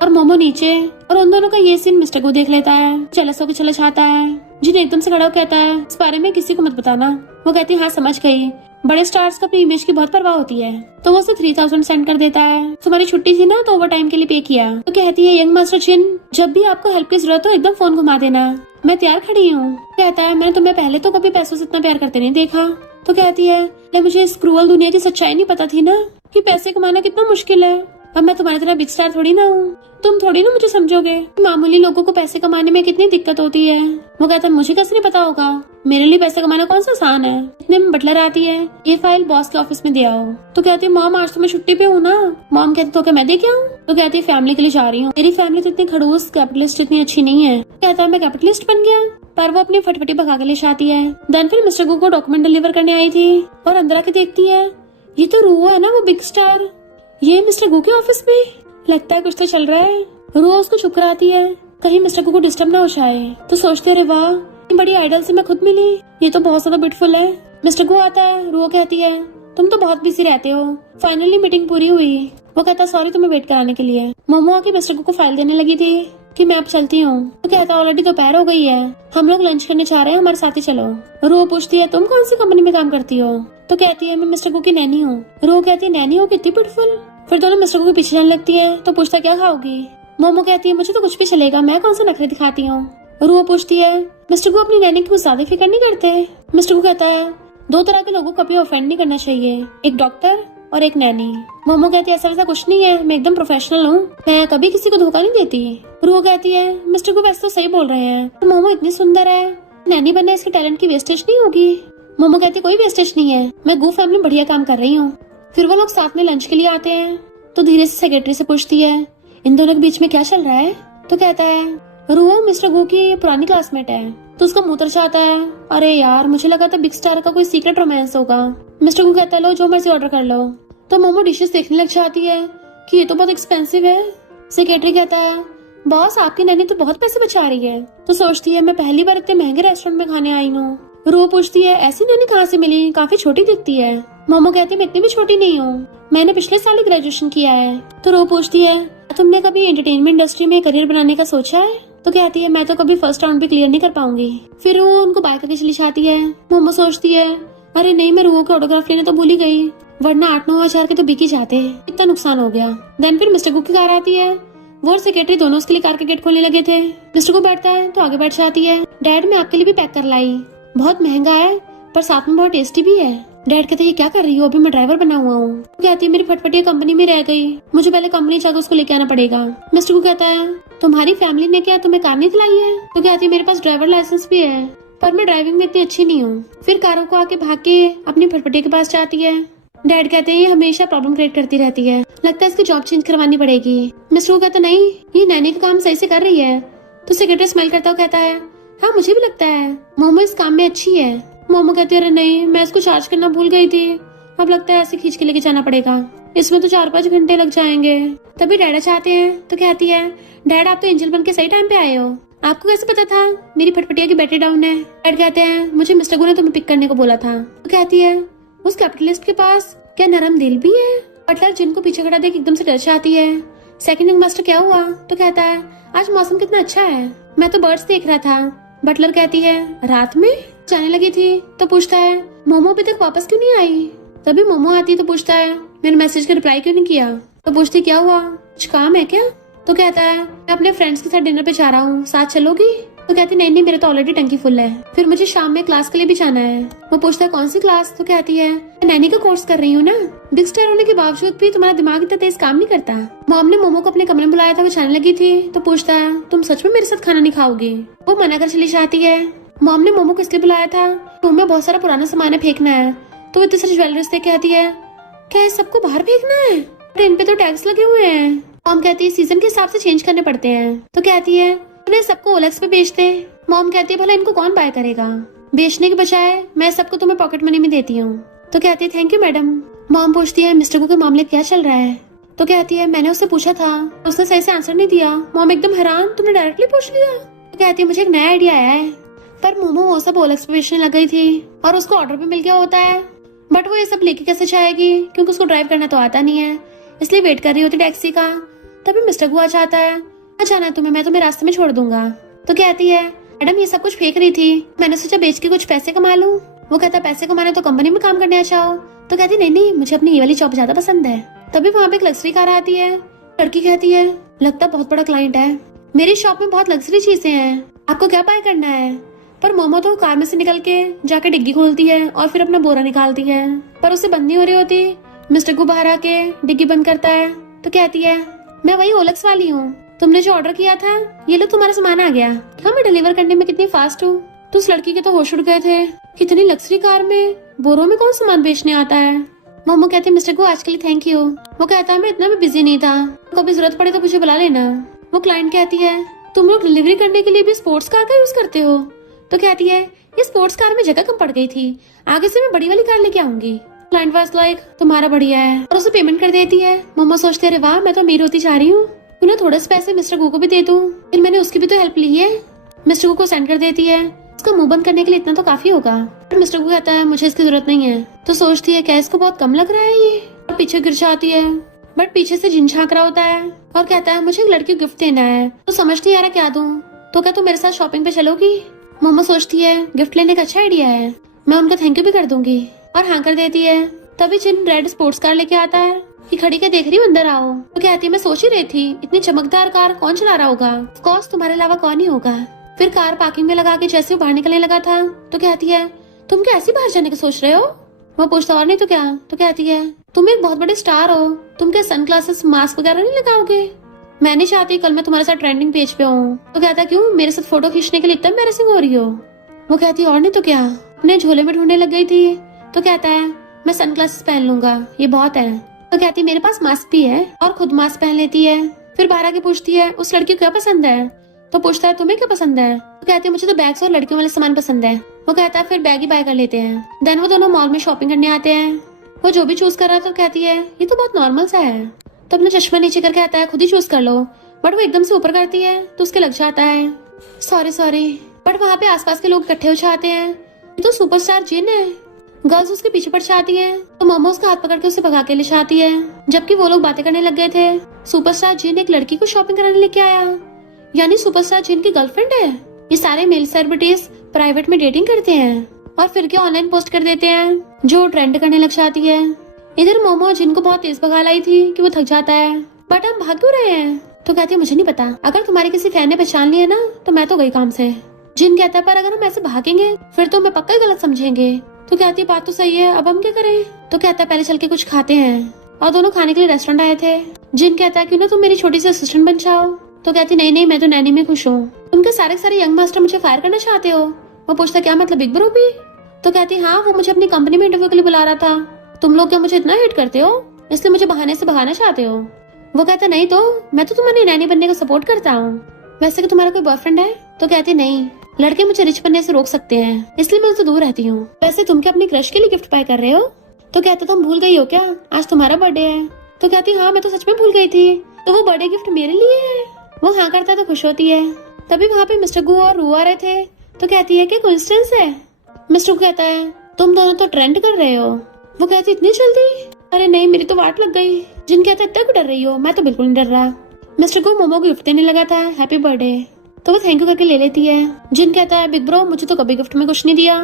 और मोमो नीचे, और उन दोनों का ये सीन मिस्टर को देख लेता है। जेलस होकर चला जाता है। जिन एकदम से खड़ा हो कहता है, इस बारे में किसी को मत बताना। वो कहती है, हाँ समझ गई, बड़े स्टार्स को अपनी इमेज की बहुत परवाह होती है। तो वो उसे 3000 सेंड कर देता है। तुम्हारी छुट्टी थी ना तो ओवर टाइम के लिए पे किया। तो कहती है, यंग मास्टर जिन जब भी आपको हेल्प की जरूरत हो एकदम फोन घुमा देना, मैं तैयार खड़ी हूँ। कहता है, मैंने तुम्हें पहले तो कभी पैसों से इतना प्यार करते नहीं देखा। तो कहती है, मुझे इस क्रूअल दुनिया की सच्चाई नहीं पता थी ना कि पैसे कमाना कितना मुश्किल है। अब मैं तुम्हारी तरह बिग स्टार थोड़ी ना हूँ, तुम थोड़ी ना मुझे समझोगे मामूली लोगों को पैसे कमाने में कितनी दिक्कत होती है। वो कहता है, मुझे कैसे नहीं पता होगा, मेरे लिए पैसे कमाना कौन सा आसान है। इतने में बटलर आती है, ये फाइल बॉस के ऑफिस में दे आओ। तो कहती है, मॉम आज तो मैं छुट्टी पे हूँ ना। मॉम कहती, तो क्या मैं दे के आऊँ? तो कहती है, फैमिली के लिए जा रही हूँ, मेरी फैमिली तो इतनी खड़ूस कैपिटलिस्ट इतनी अच्छी नहीं है। कहता है, मैं कैपिटलिस्ट बन गया, पर वो अपनी फटफटी भगा के ले जाती है। देन फिर मिस्टर गू को डॉक्यूमेंट डिलीवर करने आई थी और अंदर आके देखती है, ये तो रू है ना, वो बिग स्टार, ये मिस्टर गू के ऑफिस में, लगता है कुछ तो चल रहा है। रू उसको चुप कराती है, कहीं मिस्टर गू को डिस्टर्ब ना हो जाए। तो सोचते, अरे वाह, बड़ी आइडल से मैं खुद मिली, ये तो बहुत ज्यादा ब्यूटीफुल है। मिस्टर गू आता है। रू कहती है, तुम तो बहुत बिजी रहते हो। फाइनली मीटिंग पूरी हुई। वो कहता, सॉरी तुम्हें वेट कराने के लिए। मोमो आके मिस्टर गू को फाइल देने लगी थी कि मैं अब चलती हूँ। तो कहता, ऑलरेडी दोपहर हो गई है, हम लोग लंच करने जा रहे हैं, हमारे साथ ही चलो। रू पूछती है, तुम कौन सी कंपनी में काम करती हो? तो कहती है, मैं मिस्टर गू की नैनी हूँ। रू कहती है, नैनी हो, कितनी ब्यूटीफुल। फिर दोनों मिस्टर गू के पीछे जाने लगती है। तो पूछता, क्या खाओगी? मोमो कहती है, मुझे तो कुछ भी चलेगा, मैं कौन सा नखरे दिखाती हूँ। रू पूछती है, मिस्टर गू अपनी नैनी की कुछ ज्यादा फिक्र नहीं करते? मिस्टर गू कहता है, दो तरह के लोगों को कभी ऑफेंड नहीं करना चाहिए, एक डॉक्टर और एक नैनी। मोमो कहती है, ऐसा वैसा कुछ नहीं है, मैं एकदम प्रोफेशनल हूँ, मैं कभी किसी को धोखा नहीं देती। रू कहती है, मिस्टर गू वैसे तो सही बोल रहे हैं, मोमो इतनी सुंदर है, नैनी बनना इसके टैलेंट की वेस्टेज नहीं होगी। मोमो कहती कोई वेस्टेज नहीं है, मैं गू फैमिली में बढ़िया काम कर रही हूँ। फिर वो लोग साथ में लंच के लिए आते हैं तो धीरे से सेक्रेटरी से पूछती है इन दोनों के बीच में क्या चल रहा है। तो कहता है रूहो मिस्टर गू की पुरानी क्लासमेट है। तो उसका मुंह तरसा आता है, अरे यार मुझे लगा था बिग स्टार का कोई सीक्रेट रोमांस होगा। मिस्टर गू कहता है लो जो मर्जी ऑर्डर कर लो। तो मोमो डिशेस देखने लग जाती है कि ये तो बहुत एक्सपेंसिव है। सेक्रेटरी कहता है बॉस आपकी नैनी तो बहुत पैसे बचा रही है। तो सोचती है मैं पहली बार इतने महंगे रेस्टोरेंट में खाने आई हूँ। रूहो पूछती है ऐसी नैनी कहाँ से मिली, काफी छोटी दिखती है। मोमो कहती है मैं इतनी भी छोटी नहीं हूँ, मैंने पिछले साल ही ग्रेजुएशन किया है। तो रूहो पूछती है तुमने कभी एंटरटेनमेंट इंडस्ट्री में करियर बनाने का सोचा है। तो कहती है मैं तो कभी फर्स्ट राउंड भी क्लियर नहीं कर पाऊंगी। फिर वो उनको बाय करके चली जाती है। मोमो सोचती है अरे नहीं मैं रूहो के ऑटोग्राफ लेने तो भूल ही गई, वरना 8-9 हजार के तो बिक ही जाते, इतना नुकसान हो गया। देन फिर मिस्टर गू की कार आती है। वो और सेक्रेटरी दोनों उसके लिए कार का गेट खोलने लगे थे। मिस्टर गू बैठता है तो आगे बैठ जाती है। डैड मैं आपके लिए भी पैक कर लाई, बहुत महंगा है पर साथ में बहुत टेस्टी भी है। डैड कहते ये क्या कर रही हो, अभी मैं ड्राइवर बना हुआ हूँ। कहती है मेरी फटफटी कंपनी में रह गई, मुझे पहले कंपनी जाकर उसको लेके आना पड़ेगा। मिस्टर गू कहता है तुम्हारी फैमिली ने क्या तुम्हें कार नहीं दिलाई है। तो कहती है मेरे पास ड्राइवर लाइसेंस भी है पर मैं ड्राइविंग में इतनी अच्छी नहीं हूँ। फिर कारों को आके भाग के अपनी फटफटी के पास जाती है। डैड कहते हैं ये हमेशा प्रॉब्लम क्रिएट करती रहती है, लगता है इसकी जॉब चेंज करवानी पड़ेगी। मिस्टर गू कहता नहीं ये नैनी का काम सही से कर रही है। तो सेक्रेटरी स्माइल करता हुआ कहता है हाँ मुझे भी लगता है मोमो इस काम में अच्छी है। मोमो कहती है अरे नहीं मैं इसको चार्ज करना भूल गई थी, अब लगता है ऐसे खींच के लेके जाना पड़ेगा, इसमें तो 4-5 घंटे लग जाएंगे। तभी डैडा चाहते हैं तो कहती है डैड आप तो एंजल बन के सही टाइम पे आए हो, आपको कैसे पता था मेरी फटफटिया की बैटरी डाउन है। डैड कहते हैं मुझे मिस्टर गू ने तुम्हें पिक करने को बोला था। तो कहती है उस कैपिटलिस्ट के पास क्या नरम दिल भी है। बटलर जिनको पीछे खड़ा देख एकदम से डर जाती है। सेकंड रिंग मास्टर क्या हुआ। तो कहता है आज मौसम कितना अच्छा है, मैं तो बर्ड्स देख रहा था। बटलर कहती है रात में जाने लगी थी। तो पूछता है मोमो अभी तक वापस क्यों नहीं आई। तभी मोमो आती तो पूछता है मेरे मैसेज का रिप्लाई क्यों नहीं किया। तो पूछती क्या हुआ, कुछ काम है क्या। तो कहता है मैं अपने फ्रेंड्स के साथ डिनर पे जा रहा हूँ, साथ चलोगी। तो कहती नहीं नहीं मेरे तो ऑलरेडी टंकी फुल है, फिर मुझे शाम में क्लास के लिए भी जाना है। वो पूछता है कौन सी क्लास। तो कहती है मैं नैनी का कोर्स कर रही हूँ ना, बिग स्टार होने के बावजूद भी तुम्हारा दिमाग इतना तेज काम नहीं करता। मॉम ने मोमो को अपने कमरे में बुलाया था, वो जाने लगी थी। तो पूछता है तुम सच में मेरे साथ खाना नहीं खाओगी। वो मना कर चली जाती है। मॉम ने मोमो को इसलिए बुलाया था रूम में बहुत सारा पुराना सामान है फेंकना है। तो वो इतने सारी ज्वेलरीज देख कहती है क्या इस सबको बाहर फेंकना है, इन पे तो टैक्स लगे हुए हैं। मॉम कहती है सीजन के हिसाब से चेंज करने पड़ते हैं। तो कहती है उन्हें सबको ओलेक्स पे बेच दे। मॉम कहती है भला इनको कौन बाय करेगा, बेचने के बजाय मैं सबको तुम्हें पॉकेट मनी में देती हूँ। तो कहती है थैंक यू मैडम। मॉम पूछती है मिस्टर गू के मामले क्या चल रहा है। तो कहती है मैंने उससे पूछा था, उसने सही से आंसर नहीं दिया। मॉम एकदम हैरान, तुमने डायरेक्टली पूछ लिया। तो कहती है मुझे एक नया आइडिया आया है, पर मोमो वो सब ओलेक्स पे बेचने लग गई थी और उसको ऑर्डर भी मिल गया होता है, बट वो ये सब लेके कैसे जाएगी क्योंकि उसको ड्राइव करना तो आता नहीं है, इसलिए वेट कर रही होती टैक्सी का। तभी मिस्टर गू आ जाता है, आ जाना तुम्हें, मैं तुम्हें रास्ते में छोड़ दूंगा। तो कहती है मैडम ये सब कुछ फेंक रही थी, मैंने सोचा बेच के कुछ पैसे कमा लूं। वो कहता पैसे कमाने तो कंपनी में काम करने आ जाओ। तो कहती नहीं नहीं मुझे अपनी ये वाली जॉब ज्यादा पसंद है। तभी वहाँ पे एक लग्जरी कार आती है। लड़की कहती है लगता बहुत बड़ा क्लाइंट है, मेरी शॉप में बहुत लग्जरी चीजें हैं, आपको क्या बाय करना है। पर मोमो तो कार में से निकल के जाके डिग्गी खोलती है और फिर अपना बोरा निकालती है, पर उससे बंद नहीं हो रही होती। मिस्टर गू बाहर आके डिग्गी बंद करता है। तो कहती है मैं वही ओलेक्स वाली हूँ, तुमने जो ऑर्डर किया था ये लो तुम्हारा सामान आ गया। हाँ मैं डिलीवर करने में कितनी फास्ट हूँ। तो उस लड़की के तो होश उड़ गए थे, कितनी लग्जरी कार में बोरों में कौन सामान बेचने आता है। मोमो कहते मिस्टर गू आज के लिए थैंक यू। वो कहता है मैं इतना भी बिजी नहीं था, कभी जरूरत पड़े तो मुझे बुला लेना। वो क्लाइंट कहती है तुम लोग डिलीवरी करने के लिए भी स्पोर्ट्स कार का यूज करते हो। तो कहती है ये स्पोर्ट्स कार में जगह कम पड़ गई थी, आगे से मैं बड़ी वाली कार लेके आऊंगी। क्लाइंट वाज लाइक तुम्हारा बढ़िया है और उसे पेमेंट कर देती है। मोमो सोचते अरे वाह मैं तो अमीर होती जा रही हूँ, उन्हें थोड़े से पैसे मिस्टर गू को भी दे दूं, फिर मैंने उसकी भी तो हेल्प ली है। मिस्टर गू को सेंड कर देती है, उसका मुंह बंद करने के लिए इतना तो काफी होगा। मिस्टर गू कहता है मुझे इसकी जरूरत नहीं है। तो सोचती है क्या इसको बहुत कम लग रहा है ये, और पीछे गिर जाती है। बट पीछे से जिन झांक रहा होता है और कहता है मुझे एक लड़की को गिफ्ट देना है। तो समझ नहीं आ रहा क्या दूं। तो क्या तुम मेरे साथ शॉपिंग पे चलोगी। मोमो सोचती है गिफ्ट लेने का अच्छा आइडिया है, मैं उनका थैंक यू भी कर दूंगी और हाँ कर देती है। तभी जिन रेड स्पोर्ट्स कार लेके आता है कि खड़ी के देख रही हूँ अंदर आओ। तो कहती है मैं सोच ही रही थी इतनी चमकदार कार कौन चला रहा होगा, ऑफ कोर्स तुम्हारे अलावा कौन ही होगा। फिर कार पार्किंग में लगा के जैसे वो बाहर निकलने लगा था तो कहती है तुम क्या ऐसी बाहर जाने का सोच रहे हो। वो पूछता और नहीं तो क्या। तो कहती है तुम एक बहुत बड़े स्टार हो, तुम क्या सन ग्लासेस मास्क वगैरह नहीं लगाओगे, मैं नहीं चाहती कल मैं तुम्हारे साथ ट्रेंडिंग पेज पे हूँ। तो कहता क्यों मेरे साथ फोटो खींचने के लिए इतना एम्बैरेसिंग हो रही हो। वो कहती है और नहीं तो क्या, अपने झोले में ढूंढने लग गई थी। तो कहता है मैं सनग्लासेस पहन लूंगा, ये बहुत है। तो कहती है मेरे पास मास्क भी है, और खुद मास्क पहन लेती है। फिर बाहर आके पूछती है उस लड़की को क्या पसंद है। तो पूछता है तुम्हें क्या पसंद है। तो कहती है मुझे तो बैग्स और लड़कियों वाले सामान पसंद है। वो कहता है फिर बैग ही बाय कर लेते हैं। देन वो दोनों मॉल में शॉपिंग करने आते हैं। वो जो भी चूज कर रहा था, तो कहती है ये तो बहुत नॉर्मल सा है। तो अपना चश्मा नीचे करके आता है खुद ही चूज कर लो, बट वो एकदम से ऊपर करती है तो उसके लग जाता है सॉरी। बट वहाँ पे आसपास के लोग इकट्ठे हो जाते हैं। ये तो सुपरस्टार जिन है। गर्ल्स उसके पीछे पड़ जाती है तो मोमो उसका हाथ पकड़ के उसे भगा के ले जाती है। जबकि वो लोग बातें करने लग गए थे, सुपरस्टार जिन एक लड़की को शॉपिंग कराने लेके आया, यानी सुपरस्टार जिन की गर्लफ्रेंड है। ये सारे मेल सेलिब्रिटीज प्राइवेट में डेटिंग करते हैं और फिर के ऑनलाइन पोस्ट कर देते हैं, जो ट्रेंड करने लग जाती है। इधर मोमो जिन को बहुत तेज भगा लाई थी कि वो थक जाता है। बट हम भाग क्यों रहे हैं। तो कहती है मुझे नहीं पता, अगर तुम्हारे किसी फैन ने पहचान लिया ना तो मैं तो गई काम से। जिन कहता है पर अगर हम ऐसे भागेंगे फिर तो हमें पक्का गलत समझेंगे। तो कहती है बात तो सही है, अब हम क्या करें। तो कहता है पहले चल के कुछ खाते हैं, और दोनों खाने के लिए रेस्टोरेंट आए थे। जिन कहता है क्यों ना तुम मेरी छोटी सी असिस्टेंट बन जाओ। तो कहती नहीं मैं तो नैनी में खुश हूँ, तुमके सारे यंग मास्टर मुझे फायर करना चाहते हो। वो पूछता क्या मतलब बिग ब्रो भी। तो कहती हाँ वो मुझे अपनी कंपनी में इंटरव्यू के लिए बुला रहा था, तुम लोग क्या मुझे इतना हेट करते हो, इसलिए मुझे बहाने से भगाना चाहते हो। वो कहता नहीं तो मैं तो तुम्हारी नैनी बनने का सपोर्ट करता हूँ। वैसे कि तुम्हारा कोई बॉयफ्रेंड है। तो कहती नहीं, लड़के मुझे रिच बनने से रोक सकते हैं, इसलिए मैं उनसे दूर रहती हूँ। वैसे तुम क्या अपनी क्रश के लिए गिफ्ट बाय कर रहे हो। तो कहते तुम भूल गई हो क्या, आज तुम्हारा बर्थडे है। तो कहती हाँ मैं तो सच में भूल गई थी, तो वो बर्थडे गिफ्ट मेरे लिए है। वो हाँ करता तो खुश होती है। तभी वहाँ पे मिस्टर गु और रू आ रहे थे। तो कहती है कि कोइंसिडेंस है। मिस्टर गु कहता है तुम दोनों तो ट्रेंड कर रहे हो। वो कहती इतनी जल्दी, अरे नहीं मेरी तो वाट लग गई। जिन कहता है इतना क्यों डर रही हो, मैं तो बिल्कुल नहीं डर रहा। मिस्टर गु मोमो को गिफ्ट देने लगा था हैप्पी बर्थडे, तो वो थैंक यू करके ले लेती है। जिन कहता है बिग ब्रो मुझे तो कभी गिफ्ट में कुछ नहीं दिया।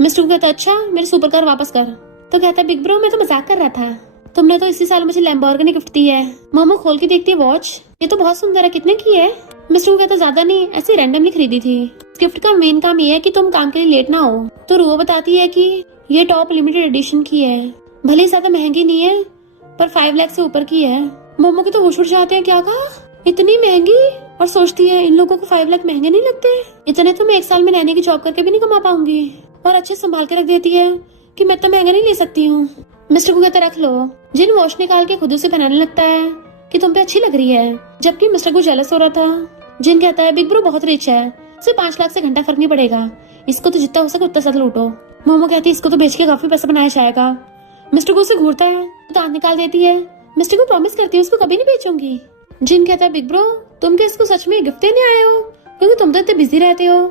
मिस्टर गु कहता है अच्छा मेरे सुपर कार वापस कर। तो कहता है बिग ब्रो मैं तो मजाक कर रहा था, तुमने तो इसी साल मुझे लैम्बोर्गिनी गिफ्ट दी है। मोमो खोल के देखती है वॉच, ये तो बहुत सुंदर है, कितने की है। मिस्टर गु कहता ज्यादा नहीं, ऐसे रैंडमली खरीदी थी। इस गिफ्ट का मेन काम ये है कि तुम काम के लिए लेट ना हो। तो रुओ बताती है कि ये टॉप लिमिटेड एडिशन की है, भले ही ज्यादा महंगी नहीं है पर 5 लाख से ऊपर की है। मोमो के तो होश उड़ जाते हैं, क्या कहा इतनी महंगी, और सोचती है इन लोगों को 5 लाख महंगे नहीं लगते, इतने तो मैं 1 साल में नैनी की जॉब करके भी नहीं कमा पाऊंगी। और अच्छे संभाल के रख देती है कि मैं तो महंगा नहीं ले सकती हूँ। मिस्टर को कहता रख लो। जिन वॉच निकाल के खुद उसे पहनाने लगता है कि तुम पे अच्छी लग रही है, जबकि मिस्टर को जेलस हो रहा था। जिन कहता है बिग ब्रो बहुत रिच है, सिर्फ 5 लाख से घंटा फर्क नहीं पड़ेगा, इसको तो जितना हो सके उतना साथ लूटो। मोमो कहती है इसको तो बेच के काफी पैसा बनाया जाएगा। मिस्टर को उसे घूरता है तो दांत निकाल देती है। मिस्टर को प्रॉमिस करती है उसको कभी नहीं बेचूंगी। जिन कहता है बिग ब्रो तुम क्या इसको सच में गिफ्ट देने आए हो, क्योंकि तुम तो इतने बिजी रहते हो,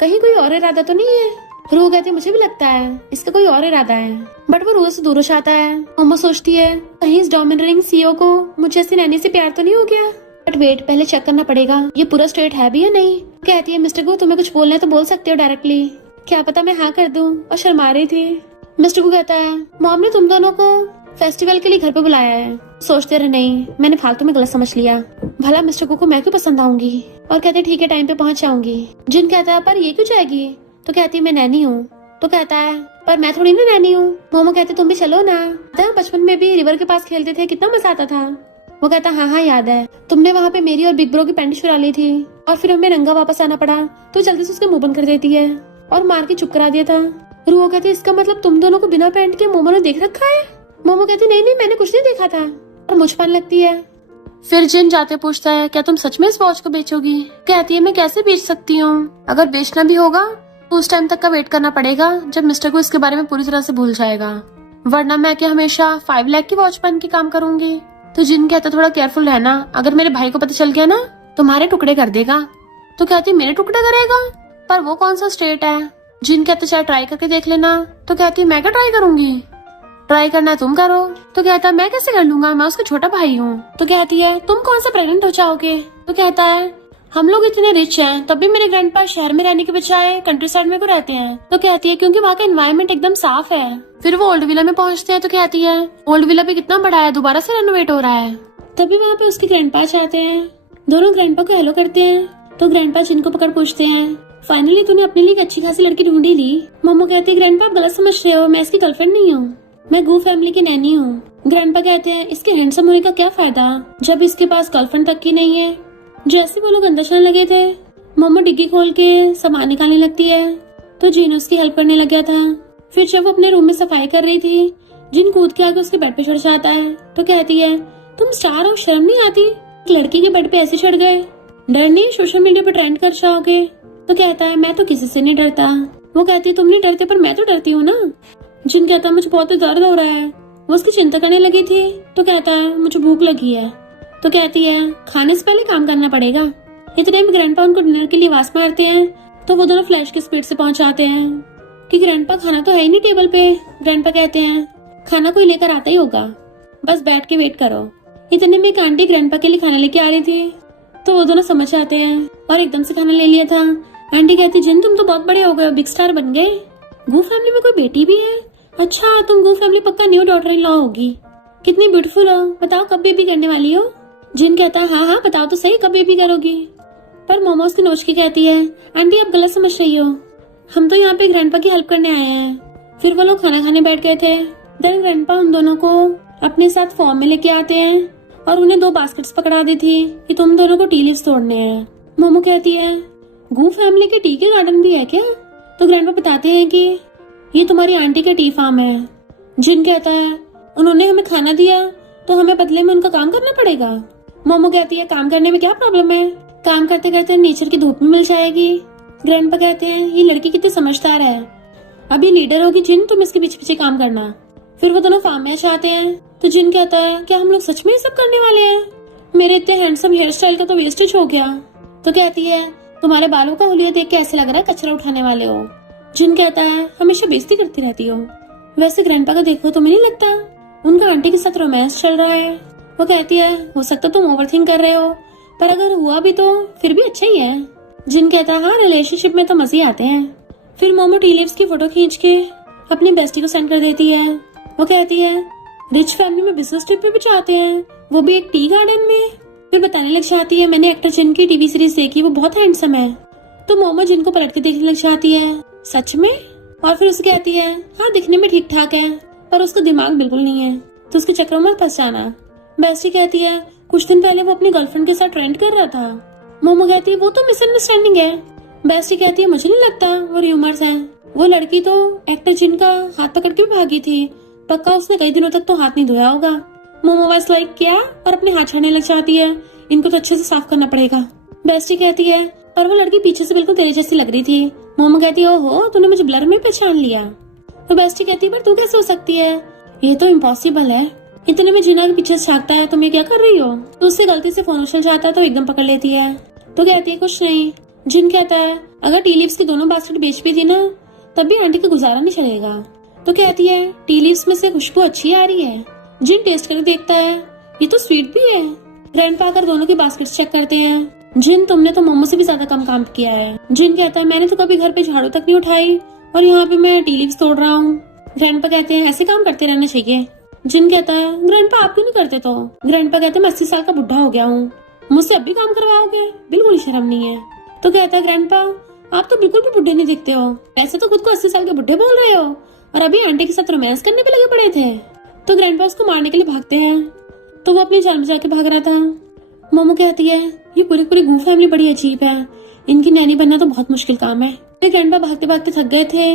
कहीं कोई और इरादा तो नहीं है। रू कहती है मुझे भी लगता है इसका कोई और इरादा है, बट वो रू से दूर हो जाता है। मोमो सोचती है कहीं इस डोमिनेटिंग सीईओ को मुझे ऐसी नैनी से प्यार तो नहीं हो गया। बट वेट पहले चेक करना पड़ेगा ये पूरा स्ट्रेट है भी या नहीं। कहती है मिस्टर को तुम्हें कुछ बोलना है तो बोल सकते हो डायरेक्टली, क्या पता मैं हाँ कर दूं, और शर्मा रही थी। मिस्टर को कहता है मॉम ने तुम दोनों को फेस्टिवल के लिए घर पे बुलाया है। सोचते रहे नहीं मैंने फालतू में गलत समझ लिया, भला मिस्टर को मैं क्यों पसंद आऊंगी। और कहते ठीक है टाइम पे पहुंच जाऊंगी। जिन कहता है पर ये क्यों जाएगी। तो कहती है मैं नैनी हूँ। तो कहता है पर मैं थोड़ी ना नैनी हूँ। मोमो कहते तुम भी चलो ना, बचपन में भी रिवर के पास खेलते थे, कितना मजा आता था। वो कहता हाँ याद है, तुमने वहाँ पे मेरी और बिग ब्रो की पैंट चुरा ली थी और फिर हमें नंगा वापस आना पड़ा, तो जल्दी से उसका मुंह बंद कर देती है और मार के चुप करा दिया था। रूहो कहती इसका मतलब तुम दोनों को बिना पैंट के मोमो ने देख रखा है। मोमो कहती नहीं मैंने कुछ नहीं देखा था, और मुझ पर लगती है। फिर जिन जाते पूछता है क्या तुम सच में इस वॉच को बेचोगी। कहती है मैं कैसे बेच सकती हूँ, अगर बेचना भी होगा तो उस टाइम तक का वेट करना पड़ेगा जब मिस्टर को इसके बारे में पूरी तरह से भूल जाएगा, वरना मैं क्या हमेशा 5 लाख की वॉच पहन के काम करूंगी। तो जिन कहता थोड़ा केयरफुल रहना, अगर मेरे भाई को पता चल गया ना तुम्हारे टुकड़े कर देगा। तो कहती मेरे टुकड़े करेगा, पर वो कौन सा स्टेट है। जिन कहते चाहे ट्राई करके देख लेना। तो कहती मैं क्या ट्राई करूंगी, ट्राई करना तुम करो। तो कहता मैं कैसे कर लूंगा, मैं उसका छोटा भाई हूँ। तो कहती है तुम कौन सा प्रेग्नेंट हो जाओगे। तो कहता है हम लोग इतने रिच हैं तब भी मेरे ग्रैंडपा शहर में रहने के बजाय कंट्री साइड में क्यों रहते हैं। तो कहती है क्योंकि वहाँ का एनवायरनमेंट एकदम साफ है। फिर वो ओल्ड विला में पहुँचते हैं। तो कहती है ओल्ड विला भी कितना बड़ा है, दोबारा से रेनोवेट हो रहा है। तभी वहाँ पे उसके ग्रैंडपा आते हैं, दोनों ग्रैंडपा को हेलो करते हैं। तो ग्रैंडपा जिनको पकड़ पूछते हैं फाइनली तूने अपने लिए एक अच्छी खासी लड़की ढूंढी ली। मोमो कहते हैं ग्रैंडपा आप गलत समझ रहे हो, मैं इसकी गर्लफ्रेंड नहीं हूँ, मैं गू फैमिली की नैनी हूँ। ग्रैंडपा कहते हैं इसके हैंडसम होने का क्या फायदा जब इसके पास गर्लफ्रेंड तक की नहीं है। जैसे वो लोग अंदर चलने लगे थे, मोमो डिग्गी खोल के सामान निकालने लगती है। तो जिन उसकी हेल्प करने लग गया था। फिर जब वो अपने रूम में सफाई कर रही थी, जिन कूद के आके उसके बेड पे चढ़ जाता है। तो कहती है, तुम स्टार हो, शर्म नहीं आती? एक लड़की के बेड पे ऐसे चढ़ गए, डर नहीं सोशल मीडिया पे ट्रेंड कर जाओगे? तो कहता है, मैं तो किसी से नहीं डरता। वो कहती है, तुम नहीं डरते पर मैं तो डरती हूँ ना। जिन कहता है, मुझे बहुत दर्द हो रहा है। वो उसकी चिंता करने लगी थी। तो कहता है, मुझे भूख लगी है। तो कहती है, खाने से पहले काम करना पड़ेगा। इतने में ग्रैंडपा उनको डिनर के लिए आवाज मारते हैं। तो वो दोनों फ्लैश की स्पीड से पहुंच जाते हैं कि ग्रैंडपा खाना तो है ही नहीं टेबल पे। ग्रैंडपा कहते हैं, खाना कोई लेकर आता ही होगा, बस बैठ के वेट करो। इतने में एक आंटी ग्रैंडपा के लिए खाना लेके आ रही थी। तो वो दोनों समझ जाते हैं और एकदम से खाना ले लिया था। आंटी कहती, जिन तुम तो बहुत बड़े हो गए, बिग स्टार बन गए। गू फैमिली में कोई बेटी भी है? अच्छा, तुम गू फैमिली पक्का न्यू डॉटर इन लॉ होगी। कितनी ब्यूटीफुल हो, बताओ कब बेबी करने वाली हो? जिन कहता है, हाँ हाँ बताओ तो सही, कब बेबी करोगी? पर मोमोज की नोच की कहती है, आंटी आप गलत समझ रही हो, हम तो यहाँ पे ग्रैंडपा की हेल्प करने आए हैं। फिर वो लोग खाना खाने बैठ गए थे। देन ग्रैंडपा उन दोनों को अपने साथ फॉर्म में लेके आते हैं और उन्हें 2 बास्केट्स पकड़ा दी थी कि तुम दोनों को टी लीव्स तोड़ने हैं। मोमो कहती है, गू फैमिली के टी के गार्डन भी है क्या? तो ग्रैंडपा बताते हैं कि ये तुम्हारी आंटी का टी फार्म है। जिन कहता है, उन्होंने हमें खाना दिया तो हमें बदले में उनका काम करना पड़ेगा। मोमो कहती है, काम करने में क्या प्रॉब्लम है, काम करते करते नेचर की धूप में मिल जाएगी। ग्रैंडपा कहते हैं, ये लड़की कितनी समझदार है, अभी लीडर होगी जिन, तुम इसके पीछे पीछे काम करना। फिर वो दोनों फार्म में आते हैं। तो जिन कहता है, क्या हम लोग सच में ये सब करने वाले हैं? मेरे इतने हैंडसम हेयर स्टाइल का तो वेस्टेज हो गया। तो कहती है, तुम्हारे बालों का हुलिया देख के ऐसे लग रहा है कचरा उठाने वाले हो। जिन कहता है, हमेशा बेइज्जती करती रहती हो। वैसे ग्रैंडपा को देखो, तुम्हें नहीं लगता उनका आंटी के साथ रोमांस चल रहा है? वो कहती है, हो सकता तुम ओवरथिंक कर रहे हो, पर अगर हुआ भी तो फिर भी अच्छा ही है। जिन कहता है, हाँ रिलेशनशिप में तो मजे आते हैं। फिर मोमो टी लीव्स की फोटो खींच के अपनी बेस्टी को सेंड कर देती है। वो कहती है, रिच फैमिली में बिजनेस ट्रिप पे भी जाते हैं, वो भी एक टी गार्डन में। फिर बताने लग जाती है, मैंने एक्टर जिन की टीवी सीरीज देखी, वो बहुत हैंडसम है। तो मोमो जिन को पलट के देखने लग जाती है, सच में? और फिर उसे कहती है, हाँ दिखने में ठीक ठाक है पर उसका दिमाग बिल्कुल नहीं है, तो उसके चक्रों में फंस जाना। बेस्टी कहती है, कुछ दिन पहले वो अपनी गर्लफ्रेंड के साथ ट्रेंड कर रहा था। मोमो कहती है, वो तो मिसअंडरस्टैंडिंग है। बेस्टी कहती है, मुझे नहीं लगता, वो र्यूमर्स हैं। वो लड़की तो एक्टर जिन का हाथ पकड़ के भागी थी, पक्का उसने कई दिनों तक तो हाथ नहीं धोया होगा। मोमो वाज लाइक, क्या? और अपने हाथ छाड़ने लग जाती है, इनको तो अच्छे से साफ करना पड़ेगा। बेस्टी कहती है, पर वो लड़की पीछे से बिल्कुल तेरे जैसी लग रही थी। मोमो कहती है, ओहो तूने मुझे ब्लर में पहचान लिया। तो बेस्टी कहती है, पर तू कैसे हो सकती है, ये तो इम्पॉसिबल है। इतने में जिना के पीछे से झांकता है, तुम ये क्या कर रही हो? तो उससे गलती से फोन उछल जाता है तो एकदम पकड़ लेती है। तो कहती है, कुछ नहीं। जिन कहता है, अगर टी लीव्स की दोनों बास्केट बेच भी दी ना तब भी आंटी का गुजारा नहीं चलेगा। तो कहती है, टी लीव्स में से खुशबू अच्छी आ रही है। जिन टेस्ट करके देखता है, ये तो स्वीट भी है। ग्रैंडपा आकर दोनों की बास्केट चेक करते हैं। जिन, तुमने तो मोमो से भी ज्यादा कम काम किया है। जिन कहता है, मैंने तो कभी घर पे झाड़ू तक नहीं उठाई और यहाँ पे मैं टी लीव्स तोड़ रहा हूँ। ग्रैंडपा कहते हैं, ऐसे काम करते रहना चाहिए। जिन कहता है, ग्रैंडपा आप क्यों नहीं करते? तो ग्रैंडपा कहते हैं, मैं 80 साल का बुढ़ा हो गया हूँ, मुझसे अब भी काम करवाओगे? बिल्कुल ही शर्म नहीं है। तो कहता है, ग्रैंडपा आप तो बिल्कुल भी बुढ़े नहीं दिखते हो, ऐसे तो खुद को 80 साल के बुढ़े बोल रहे हो और अभी आंटी के साथ रोमांस करने पे लगे पड़े थे। तो ग्रैंडपा उसको मारने के लिए भागते हैं, तो वो अपनी जान बचा के भाग रहा था। मोमो कहती है, ये पूरी पूरी गू फैमिली बड़ी अजीब है, इनकी नैनी बनना तो बहुत मुश्किल काम है। फिर ग्रैंडपा भागते भागते थक गए थे,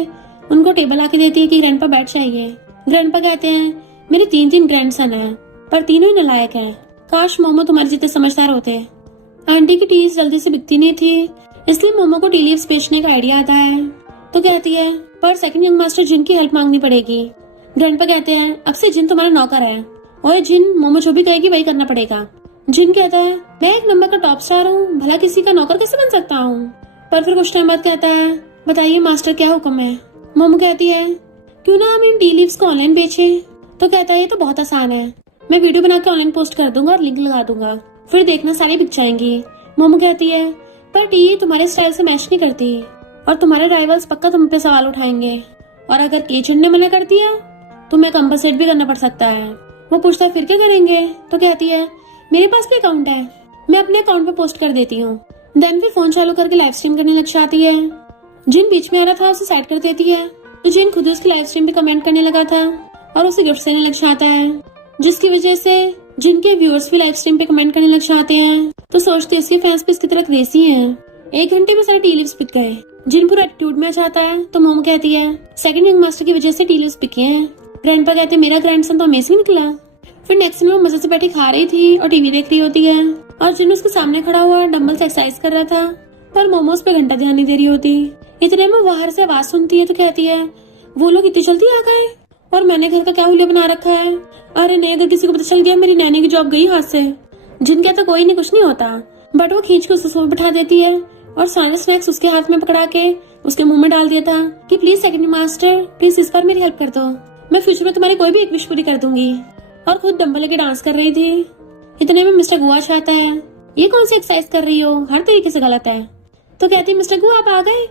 उनको टेबल आके देती है कि ग्रैंडपा बैठ जाइए। ग्रैंडपा कहते हैं, मेरे 3 ग्रैंडसन हैं पर तीनों ही नालायक हैं, काश मोमो तुम्हारे जितने समझदार होते। आंटी की टी जल्दी से बिकती नहीं थी, इसलिए मोमो को टी लीव्स बेचने का आइडिया आता है। तो कहती है, पर सेकंड यंग मास्टर जिन की हेल्प मांगनी पड़ेगी। ग्रैंडपा कहते हैं, अब से जिन तुम्हारा नौकर है। और जिन, मोमो जो भी कहेगी वही करना पड़ेगा। जिन कहता है, मैं एक नंबर का टॉप स्टार हूँ, भला किसी का नौकर कैसे बन सकता हूँ? पर फिर कुछ टाइम बाद कहता है, बताइए मास्टर क्या हुक्म है? मोमो कहती है, क्यों ना हम इन टी लीव्स को ऑनलाइन बेचे? तो कहता है, ये तो बहुत आसान है, मैं वीडियो बना के ऑनलाइन पोस्ट कर दूंगा और लिंक लगा दूंगा, फिर देखना सारी बिक जाएंगी। मोमो कहती है, पर टी तुम्हारे स्टाइल से मैच नहीं करती और तुम्हारे राइवल्स पक्का तुम पे सवाल उठाएंगे, और अगर केचन ने मना कर दिया तुम्हें कंपनसेट भी करना पड़ सकता है। वो पूछता है, फिर क्या करेंगे? तो कहती है, मेरे पास भी अकाउंट है, मैं अपने अकाउंट पे पोस्ट कर देती हूँ। देन फिर फोन चालू करके लाइव स्ट्रीम करने लग जाती है। जिन बीच में आ रहा था उसे साइड कर देती है, तो जिन खुद उसकी लाइव स्ट्रीम पे कमेंट करने लगा था और उसे गिफ्ट देने लग जाता है, जिसकी वजह से जिनके व्यूअर्स भी लाइव स्ट्रीम पे कमेंट करने लग जाते हैं। तो सोचते इसके फैंस पे इसकी तरह क्रेजी हैं। 1 घंटे में सारे टी लीव्स बिक गए। जिन पूरा एटीट्यूड में आ जाता है तो मोमो कहती है सेकंड यंग मास्टर की वजह से टी लीव्स बिके हैं। ग्रैंडपा कहते हैं मेरा ग्रैंडसन तो अमेजिंग निकला। फिर नेक्स्ट में वो मजे से बैठी खा रही थी और टीवी देख रही होती है और जिन उसके सामने खड़ा हुआ डंबल से एक्सरसाइज कर रहा था, पर मोमोज पे घंटा ध्यान नहीं दे रही होती। इतने में बाहर से आवाज सुनती है तो कहती है वो लोग इतनी जल्दी आ गए और मैंने घर का क्या हुलिया बना रखा है। अरे नहीं, अगर किसी को पता चल गया मेरी नैनी की जॉब गई हाथ से। जिन कहता कोई नहीं, कुछ नहीं होता, बट वो खींच के उसे सोफे बिठा देती है और सारे स्नैक्स उसके हाथ में पकड़ा के उसके मुंह में डाल दिया था कि प्लीज सेकंड मास्टर, प्लीज इस बार मेरी हेल्प कर दो, मैं फ्यूचर में तुम्हारी कोई भी एक विश पूरी कर दूंगी। और खुद डंबल लेके डांस कर रही थी। इतने में मिस्टर गुआ आता है। ये कौन सी एक्सरसाइज कर रही हो, हर तरीके से गलत है। तो कहती मिस्टर गु आप आ गए,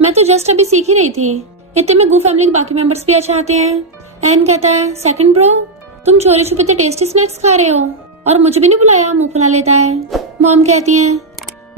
मैं तो जस्ट अभी सीख ही रही थी। इतने में गु फैमिली के बाकी मेंबर्स भी अच्छा आते हैं। एन कहता है सेकंड ब्रो, तुम चोरी छुपे टेस्टी स्नैक्स खा रहे हो और मुझे भी नहीं बुलाया, मुंह फुला लेता है। मॉम कहती है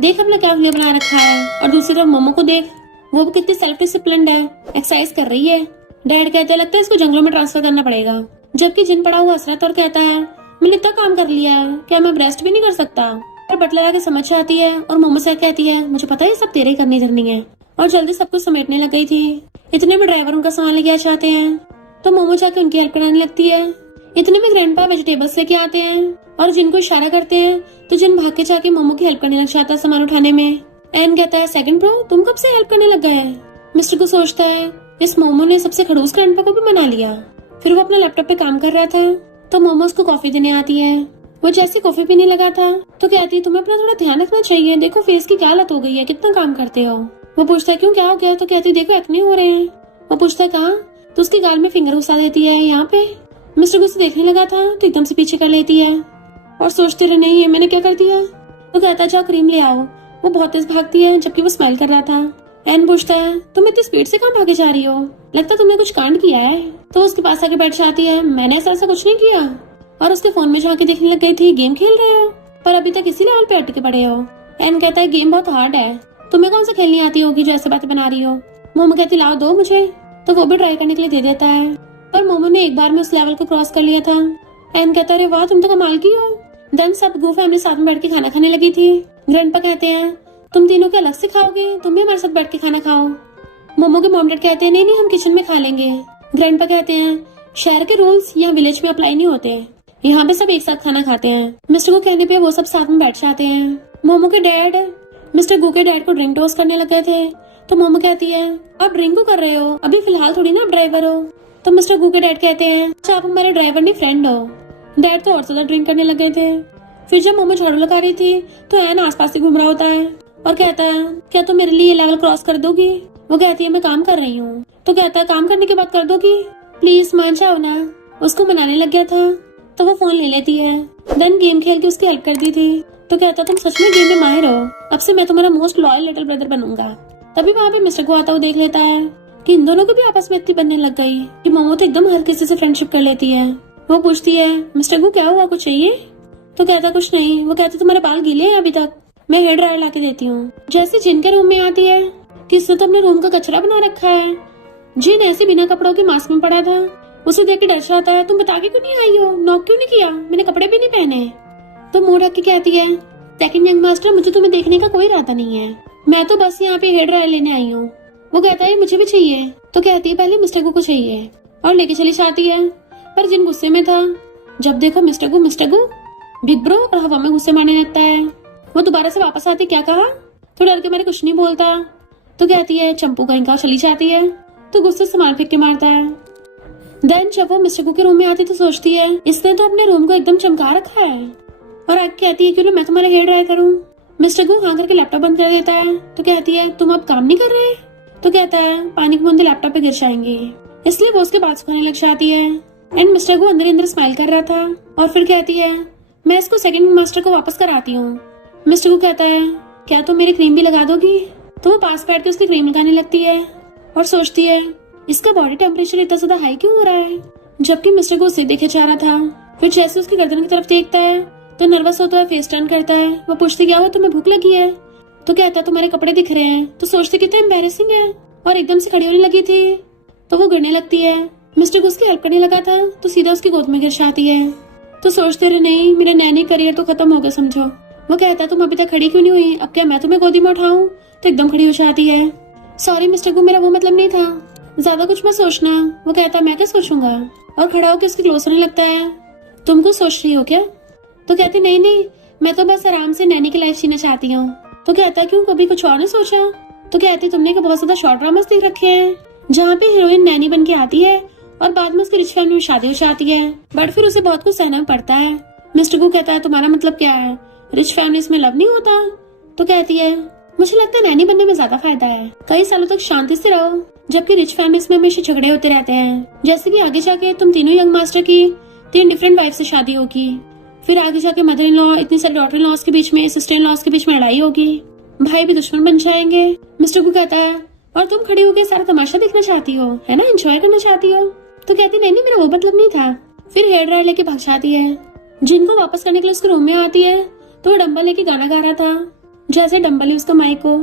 देख अपना क्या हुलिया बना रखा है, और दूसरी तरफ मोमो को देख, वो भी कितनी सेल्फ डिसिप्लिन्ड है, एक्सरसाइज कर रही है। डैड कहते हैं लगता है इसको जंगलों में ट्रांसफर करना पड़ेगा। जबकि जिन पड़ा हुआ हसरत और कहता है मैंने इतना काम कर लिया है, क्या मैं रेस्ट भी नहीं कर सकता। पर बटलर आके समझ आती है और मोमो से कहती है मुझे पता है सब तेरे ही करनी धरनी है, और जल्दी सब कुछ समेटने लग गई थी। इतने में ड्राइवर उनका सामान लेके आ जाते हैं तो मोमो जाके उनकी हेल्प कराने लगती है। इतने में ग्रैंडपा वेजिटेबल्स लेके आते हैं और जिनको इशारा करते हैं तो जिन भाग के जाके मोमो की हेल्प करने लग जाता है सामान उठाने में। एन कहता है सेकंड ब्रो तुम कब से हेल्प करने लग गए। मिस्टर को सोचता है इस मोमो ने सबसे खड़ूस ग्रैंडपा को भी मना लिया। फिर वो अपने लैपटॉप पे काम कर रहा था तो मोमो उसको कॉफी देने आती है। वो जैसे कॉफी पीने लगा था तो कहती है तुम्हें अपना थोड़ा ध्यान रखना चाहिए, देखो फेस की क्या हालत हो गई है, कितना काम करते हो। वो पूछता है क्यों क्या हो गया, तो कहती देखो एक्ने हो रहे हैं। वो पूछता है कहाँ, तो उसकी गाल में फिंगर घुसा देती है यहाँ पे। मिस्टर गुस्से देखने लगा था तो एकदम से पीछे कर लेती है और सोचते रहे नहीं है मैंने क्या कर दिया। तो कहता है जाओ क्रीम ले आओ। वो बहुत तेज भागती है जबकि वो स्माइल कर रहा था। एन पूछता है तुम इतनी स्पीड से कहाँ भागे जा रही हो, लगता तुमने कुछ कांड किया है। तो उसके पास आके बैठ जाती है मैंने ऐसा कुछ नहीं किया, और उसके फोन में जाके देखने लग गई थी गेम खेल रहे हो पर अभी तक इसी लेवल पे अटके पड़े हो। एन कहता है गेम बहुत हार्ड है, तुम्हें कौन सा खेलनी आती होगी जो ऐसे बातें बना रही हो। मोमो कहती लाओ दो मुझे, तो वो भी ट्राई करने के लिए दे देता है पर मोमो ने एक बार में उस लेवल को क्रॉस कर लिया था। एन कहता है वाह तुम तो कमाल की हो। देन सब गो फैमिली साथ में बैठ के खाना खाने लगी थी। ग्रैंडपा कहते हैं तुम तीनों के अलग से खाओगे, तुम भी हमारे साथ बैठ के खाना खाओ। मोमो के मॉम डैड कहते हैं नहीं हम किचन में खा लेंगे। ग्रैंडपा कहते हैं शहर के रूल्स यहाँ विलेज में अप्लाई नहीं होते, यहाँ पे सब एक साथ खाना खाते हैं। मिस्टर गो कहने पे वो सब साथ में बैठ जाते हैं। मोमो के डैड मिस्टर गो के डैड को ड्रिंक टोस्ट करने लग गए थे तो मोमो कहती है आप ड्रिंक क्यों कर रहे हो, अभी फिलहाल थोड़ी ना आप ड्राइवर हो। तो मिस्टर गो के डैड कहते हैं अच्छा आप हमारे ड्राइवर नहीं फ्रेंड हो। डैड तो और ज्यादा ड्रिंक करने लग गए थे। फिर जब मोमो झाड़ू लगा रही थी तो एन आसपास से घूम रहा होता है और कहता है क्या तुम मेरे लिए लेवल क्रॉस कर दोगी। वो कहती है मैं काम कर रही हूँ। तो कहता है काम करने के बाद कर दोगी, प्लीज मान जाओ ना। उसको मनाने लग गया था तो वो फोन ले लेती है। देन गेम खेल के उसकी हेल्प कर दी थी। तो कहता तुम सच में गेम में माहिर हो, अब से मैं तुम्हारा मोस्ट लॉयल लिटिल ब्रदर बनूंगा। तभी वहाँ पे मिस्टर को आता हुआ देख लेता है कि इन दोनों को भी आपस में इतनी बनने लग गई कि मोमो तो एकदम हर किसी से फ्रेंडशिप कर लेती है। वो पूछती है मिस्टर को क्या हुआ, कुछ चाहिए। तो कहता कुछ नहीं। वो कहते तुम्हारे बाल गीले हैं अभी तक, मैं हेयर ड्रायर ला के देती हूँ। जैसे जिन के रूम में आती है कि इसने तो अपने रूम का कचरा बना रखा है। जिन ऐसे बिना कपड़ों के मास्क में पड़ा था, उसे देख के डर जाता है तुम बता के क्यों नहीं आई हो, नॉक क्यों नहीं किया, मैंने कपड़े भी नहीं पहने। तो मुंह ढक के कहती है सेकंड यंग मास्टर मुझे तुम्हें देखने का कोई इरादा नहीं है, मैं तो बस यहाँ पे हेयर ड्रायर लेने आई हूँ। वो कहता है मुझे भी चाहिए। तो कहती है पहले मिस्टर को चाहिए और लेके चली जाती है। पर जिन गुस्से में था, जब देखो मिस्टर को बिग ब्रो और हवा में गुस्से मारने लगता है। वो दोबारा से वापस आती क्या कहा, तो डर के मारे कुछ नहीं बोलता। तो कहती है चंपू कहीं का, चली जाती है। तो गुस्से से मार फेंक के मारता है। देन जब वो मिस्टर के रूम में आती तो सोचती है इसने तो अपने रूम को एकदम चमका रखा है, और आगे कहती है क्यों मैं तुम्हारे हेयर ड्राई करूँ। मिस्टर को हाँ करके लैपटॉप बंद कर देता है। तो कहती है तुम अब काम नहीं कर रहे। तो कहता है पानी की बूंदे लैपटॉप पे गिर जाएंगी, इसलिए वो उसके बाल सुखाने लग जाती है। एंड मिस्टर को अंदर ही अंदर स्माइल कर रहा था और फिर कहती है मैं इसको सेकंड मास्टर को वापस कराती हूँ। मिस्टर को कहता है क्या तुम मेरी क्रीम भी लगा दोगी। तो वो पास बैठ के उसकी क्रीम लगाने लगती है और सोचती है इसका बॉडी टेम्परेचर इतना ज्यादा हाई क्यों हो रहा है, जबकि मिस्टर को उसे देखे जा रहा था। फिर जैसे उसकी गर्दन की तरफ देखता है तो नर्वस होता है, फेस टर्न करता है। वो पूछती क्या हुआ, तुम्हें भूख लगी है। तो कहता है तुम्हारे कपड़े दिख रहे हैं। तो सोचती कितना एम्बैरेसिंग है, और एकदम से खड़ी होने लगी थी तो वो गिरने लगती है। मिस्टर को उसकी हेल्प करने लगा था तो सीधा उसकी गोद में गिर जाती है। तो सोचते रहे नहीं मेरा नैनी करियर तो खत्म हो गया समझो। वो कहता है तुम अभी तक खड़ी क्यों नहीं हुई, अब क्या मैं तुम्हें गोदी में उठाऊं? तो एकदम खड़ी हो जाती है। सॉरी मिस्टर गु, मेरा वो मतलब नहीं था, ज्यादा कुछ मत सोचना। वो कहता है मैं क्या सोचूंगा, और खड़ा होकर उसके क्लोज होने लगता है। तुम कुछ सोच रही हो क्या? तो कहती नहीं नहीं, मैं तो बस आराम से नैनी की लाइफ जीना चाहती हूँ। तो कहता है क्यों, कभी कुछ और नहीं सोचा? तो कहती तुमने क्या बहुत ज्यादा शॉर्ट ड्रामास देख रखे हैं जहाँ पे हीरोइन नैनी बन के आती है और बाद में उसकी रिच फैमिली में शादी हो जाती है, बट फिर उसे बहुत कुछ सहना पड़ता है। मिस्टर गु कहता है तुम्हारा मतलब क्या है, रिच फैमिलीज में लव नहीं होता? तो कहती है मुझे लगता है नैनी बनने में ज्यादा फायदा है, कई सालों तक शांति से रहो, जबकि रिच फैमिलीज में हमेशा झगड़े होते रहते हैं। जैसे कि आगे जाके तुम तीनों यंग मास्टर की 3 डिफरेंट वाइफ से शादी होगी, फिर आगे जाके मदर इन लॉ, इतनी सारी डॉटर इन लॉस के बीच में, सिस्टर इन लॉस के बीच में लड़ाई होगी, भाई भी दुश्मन बन जाएंगे। मिस्टर गु कहता है और तुम खड़ी होकर सारा तमाशा देखना चाहती हो, है ना, एंजॉय करना चाहती हो? तो कहती नहीं नहीं, मेरा वो मतलब नहीं था। फिर हेयर ड्रायर लेके भाग जाती है। जिनको वापस करने के लिए उसके रूम में आती है तो वो डंबल लेके गाना गा रहा था, जैसे डंबल उसका माइक को।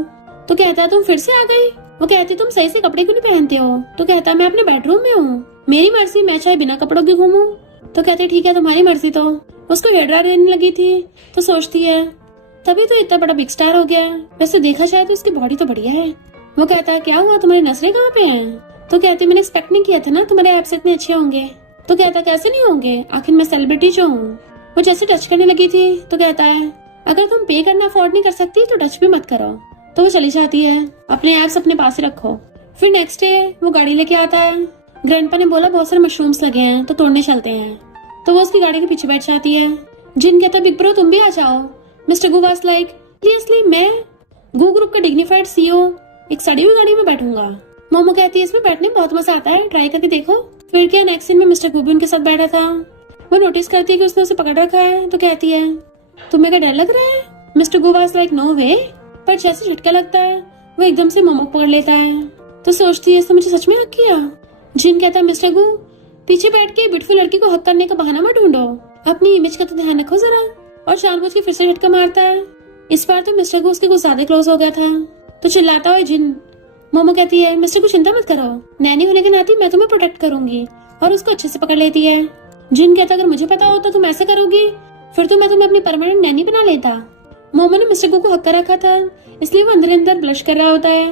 तो कहता है तुम फिर से आ गई? वो कहती तुम सही से कपड़े क्यों नहीं पहनते हो? तो कहता मैं अपने बेडरूम में हूँ, मेरी मर्जी, मैं चाहे बिना कपड़ों के घूमूं। तो कहते ठीक है तुम्हारी मर्जी। तो उसको हेयर ड्रायर देने लगी थी तो सोचती है तभी तो इतना बड़ा बिग स्टार हो गया, वैसे देखा जाए तो इसकी बॉडी तो बढ़िया है। वो कहता है क्या हुआ, तुम्हारी नसरें कहाँ पे हैं? तो कहती मैंने एक्सपेक्ट नहीं किया था ना तुम्हारे एब्स इतने अच्छे होंगे। तो कहता कैसे नहीं होंगे, आखिर मैं सेलिब्रिटी जो हूँ। वो जैसे टच करने लगी थी तो कहता है अगर तुम पे करना अफोर्ड नहीं कर सकती तो टच भी मत करो। तो वो चली जाती है, अपने एब्स अपने पास ही रखो। फिर नेक्स्ट डे वो गाड़ी लेके आता है। ग्रैंडपा ने बोला बहुत सारे मशरूम्स लगे हैं तो तोड़ने चलते हैं। तो वो उसकी गाड़ी के पीछे बैठ जाती है। जिन कहता बिग ब्रो तुम भी आ जाओ। मिस्टर गु वाज लाइक सीरियसली, मैं गु ग्रुप का डिग्निफाइड सीईओ एक सड़ी हुई गाड़ी में बैठूंगा? मोमो कहती है इसमें बैठने में बहुत मजा आता है, ट्राई करके देखो। फिर क्या नेक्स्ट सीन में मिस्टर गु भी उनके साथ बैठा था। वो नोटिस करती है कि उसने उसे पकड़ रखा है तो कहती है तुम्हें क्या डर लग रहा है? मिस्टर गु वाज लाइक नो वे, पर जैसे झटका लगता है वो एकदम से मोमो पकड़ लेता है। तो सोचती है इसने मुझे सच में हक किया। जिन कहता है मिस्टर गु पीछे बैठ के ब्यूटीफुल लड़की को हक करने का बहाना मत ढूंढो, अपनी इमेज का तो ध्यान रखो जरा। और जानबूझ के फिर से झटका मारता है। इस बार तो मिस्टर गु उसके कुछ ज्यादा क्लोज हो गया था तो चिल्लाता हुआ जिन। मोमो कहती है मिस्टर गु चिंता मत करो, नैनी होने के नाते मैं तुम्हें प्रोटेक्ट करूंगी, और उसको अच्छे से पकड़ लेती है। जिन कहता अगर मुझे पता होता तुम ऐसे करोगी फिर तो मैं तुम्हें अपनी परमानेंट नैनी बना लेता। मोमो ने मिस्टर गु को हक कर रखा था इसलिए वो अंदर अंदर ब्लश कर रहा होता है।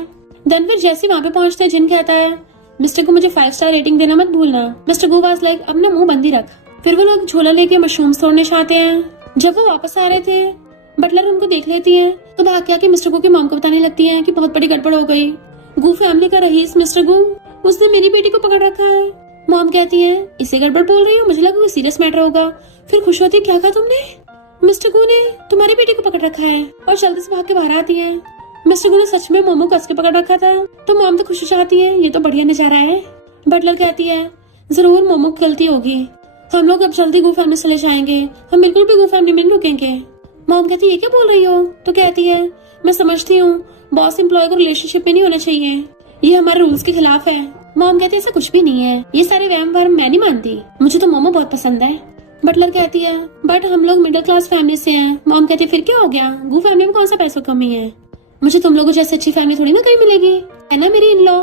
देन फिर जैसे वहाँ पे पहुंचते जिन कहता है मिस्टर गु मुझे 5 स्टार रेटिंग देना मत भूलना। मिस्टर गु वाज लाइक अब ना मुंह बंदी रख। फिर वो लोग झोला लेके मशरूम्स तोड़ने चाहते हैं। जब वो वापस आ रहे थे बटलर उनको देख लेती है तो भाग के आके मिस्टर गु की मॉम को बताने लगती है कि बहुत बड़ी गड़बड़ हो गई। गु फैमिली का रईस मिस्टर गु, उसने मेरी बेटी को पकड़ रखा है। मॉम कहती है इसे गड़बड़ बोल रही हो, मुझे लगा कोई सीरियस मैटर होगा। फिर खुश होती है क्या कहा तुमने? मिस्टर गु ने तुम्हारी बेटी को पकड़ रखा है, और जल्दी से भाग के बाहर आती है। मिस्टर गु ने सच में मोमो कस के पकड़ रखा था तो मॉम तो खुश हो जाती है, ये तो बढ़िया नजारा है। बटलर कहती है जरूर मोमो की गलती होगी, हम लोग अब जल्दी गु फैमिली चले जाएंगे, हम बिल्कुल भी गु फैमिली में नहीं रुकेंगे। मॉम कहती है ये क्या बोल रही हो? तो कहती है मैं समझती हूँ बॉस एम्प्लॉय को रिलेशनशिप में नहीं होना चाहिए, ये हमारे रूल्स के खिलाफ है। मॉम कहती है ऐसा कुछ भी नहीं है, ये सारे वहम भरम मैं नहीं मानती, मुझे तो मोमो बहुत पसंद है। बटलर कहती है बट हम लोग मिडिल क्लास फैमिली से हैं। मॉम कहती है फिर क्या हो गया, गु फैमिली में कौन सा पैसों कमी है, मुझे तुम लोगों जैसे अच्छी फैमिली थोड़ी ना कहीं मिलेगी, है ना मेरी इन लॉ।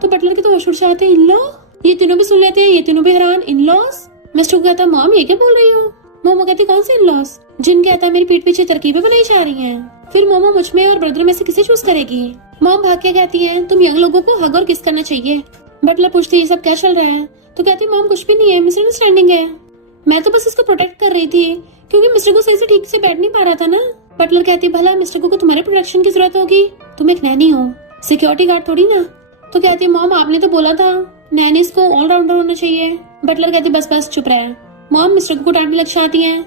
तो बटलर के तो होश उड़ जाते हैं, इन लॉ? ये तीनों भी सुन लेते हैं, ये तीनों भी हैरान, इन लॉस? मिस्टर को कहता मॉम ये क्या बोल रही हो? मोमो कहती कौन से इन लॉस? जिन कहता है मेरी पीठ पीछे तरकीबें बनाई जा रही हैं। फिर मोमो मुझ में और ब्रदर में से किसे चूज करेगी? मॉम भाग के कहती है तुम यंग लोगों को हग और किस करना चाहिए। बटलर पूछती है ये सब क्या चल रहा है? तो कहती मॉम कुछ भी नहीं है, मिसअंडरस्टैंडिंग है, मैं तो बस इसको प्रोटेक्ट कर रही थी क्योंकि मिस्टर को सही से ठीक से बैठ नहीं पा रहा था ना। बटलर कहती भला मिस्टर को तुम्हारे प्रोटेक्शन की जरूरत होगी, तुम एक नैनी हो, सिक्योरिटी गार्ड थोड़ी ना। तो कहती मॉम आपने तो बोला था नैनीज को ऑलराउंडर होना चाहिए। बटलर कहती बस बस चुप रहे। मॉम मिस्टर को डांटने लग जाती है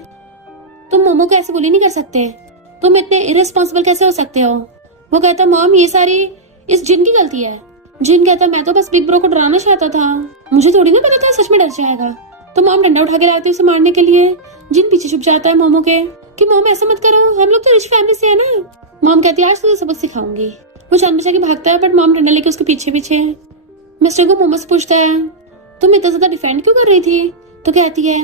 तुम मोमो को ऐसे बोली नहीं कर सकते, तुम इतने इररिस्पॉन्सिबल कैसे हो सकते हो? वो कहता मॉम ये सारी इस जिन की गलती है। जिन कहता मैं तो बस बिग ब्रो को डराना चाहता था, मुझे थोड़ी ना पता था सच में डर जाएगा। तो मॉम डंडा उठा के लाती है उसे मारने के लिए। जिन पीछे छुप जाता है मोमो के कि मॉम ऐसा मत करो, हम लोग तो रिच फैमिली से है ना। मॉम कहती है आज तुझे सबक सिखाऊंगी। वो जान बचा के भागता है बट मॉम डंडा लेके उसके पीछे पीछे। मिस्टर को मोमो से पूछता है तुम इतना ज्यादा डिफेंड क्यों कर रही थी? तो कहती है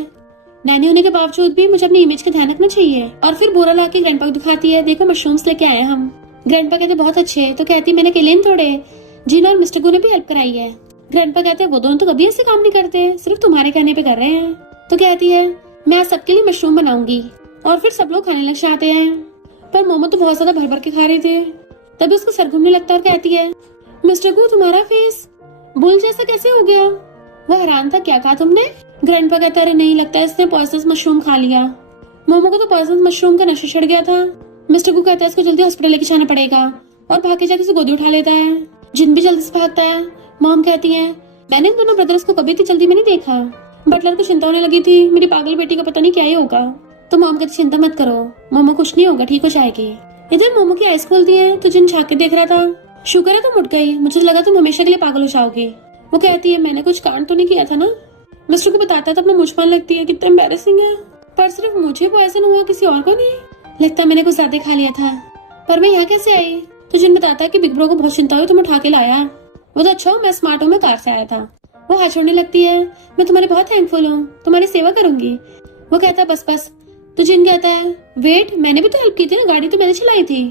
नैनी होने के बावजूद भी मुझे अपनी इमेज का ध्यान रखना चाहिए। और फिर बोरा ला के ग्रैंडपा को दिखाती है देखो मशरूम्स लेके आए हम। ग्रैंडपा कहते बहुत अच्छे। तो कहती मैंने केलेन तोड़े, जिन और मिस्टर गु ने भी हेल्प कराई है। ग्रैंडपा कहते हैं वो दोनों तो कभी ऐसे काम नहीं करते, सिर्फ तुम्हारे कहने पे कर रहे हैं। तो कहती है मैं आज सबके लिए मशरूम बनाऊंगी, और फिर सब लोग खाने लग जाते हैं। पर मोमो तो बहुत ज्यादा भर भर के खा रहे थे। तभी उसका सर घूमने लगता है और कहती है, मिस्टर गू तुम्हारा फेस बुल जैसा कैसे हो गया? वो हैरान था, क्या कहा तुमने? ग्रैंडपा कहता है, नहीं लगता इसने पॉइजनस मशरूम खा लिया। मोमो को तो पॉइजनस मशरूम का नशा चढ़ गया था। मिस्टर गू कहता है इसको जल्दी हॉस्पिटल लेके जाना पड़ेगा और भाग के जाके उसे गोदी उठा लेता है। जिन भी जल्दी से भागता है। मॉम कहती है, मैंने इन दोनों ब्रदर्स को कभी इतनी जल्दी में नहीं देखा। बटलर को चिंता होने लगी थी, मेरी पागल बेटी का पता नहीं क्या ही होगा। तो मॉम कहती, चिंता मत करो, मोमो कुछ नहीं होगा, ठीक हो जाएगी। इधर मोमो की आइस खोलती है तो जिन झांक के देख रहा था। शुक्र है तुम उठ गई, मुझे लगा तुम हमेशा के लिए पागल हो जाओगी। वो कहती है, मैंने कुछ कांड तो नहीं किया था ना? मिस्टर को बताता है तो अपना मुझ मान लगती है, कितना एम्बैरेसिंग है। पर सिर्फ मुझे पॉइजन हुआ, किसी और को नहीं। लगता मैंने कुछ ज्यादा खा लिया था। पर मैं यहाँ कैसे आई? तो जिन बताता है कि बिग ब्रो को बहुत चिंता हुई, तुम उठा के लाया। वो तो अच्छा हूँ, मैं स्मार्ट हूँ, मैं कार से आया था। वो हाथ छोड़ने लगती है, मैं तुम्हारी बहुत थैंकफुल हूँ, तुम्हारी सेवा करूंगी। वो कहता है, बस बस। तो जिन कहता है, वेट, मैंने भी तो हेल्प की थी ना, गाड़ी तो मैंने चलाई थी,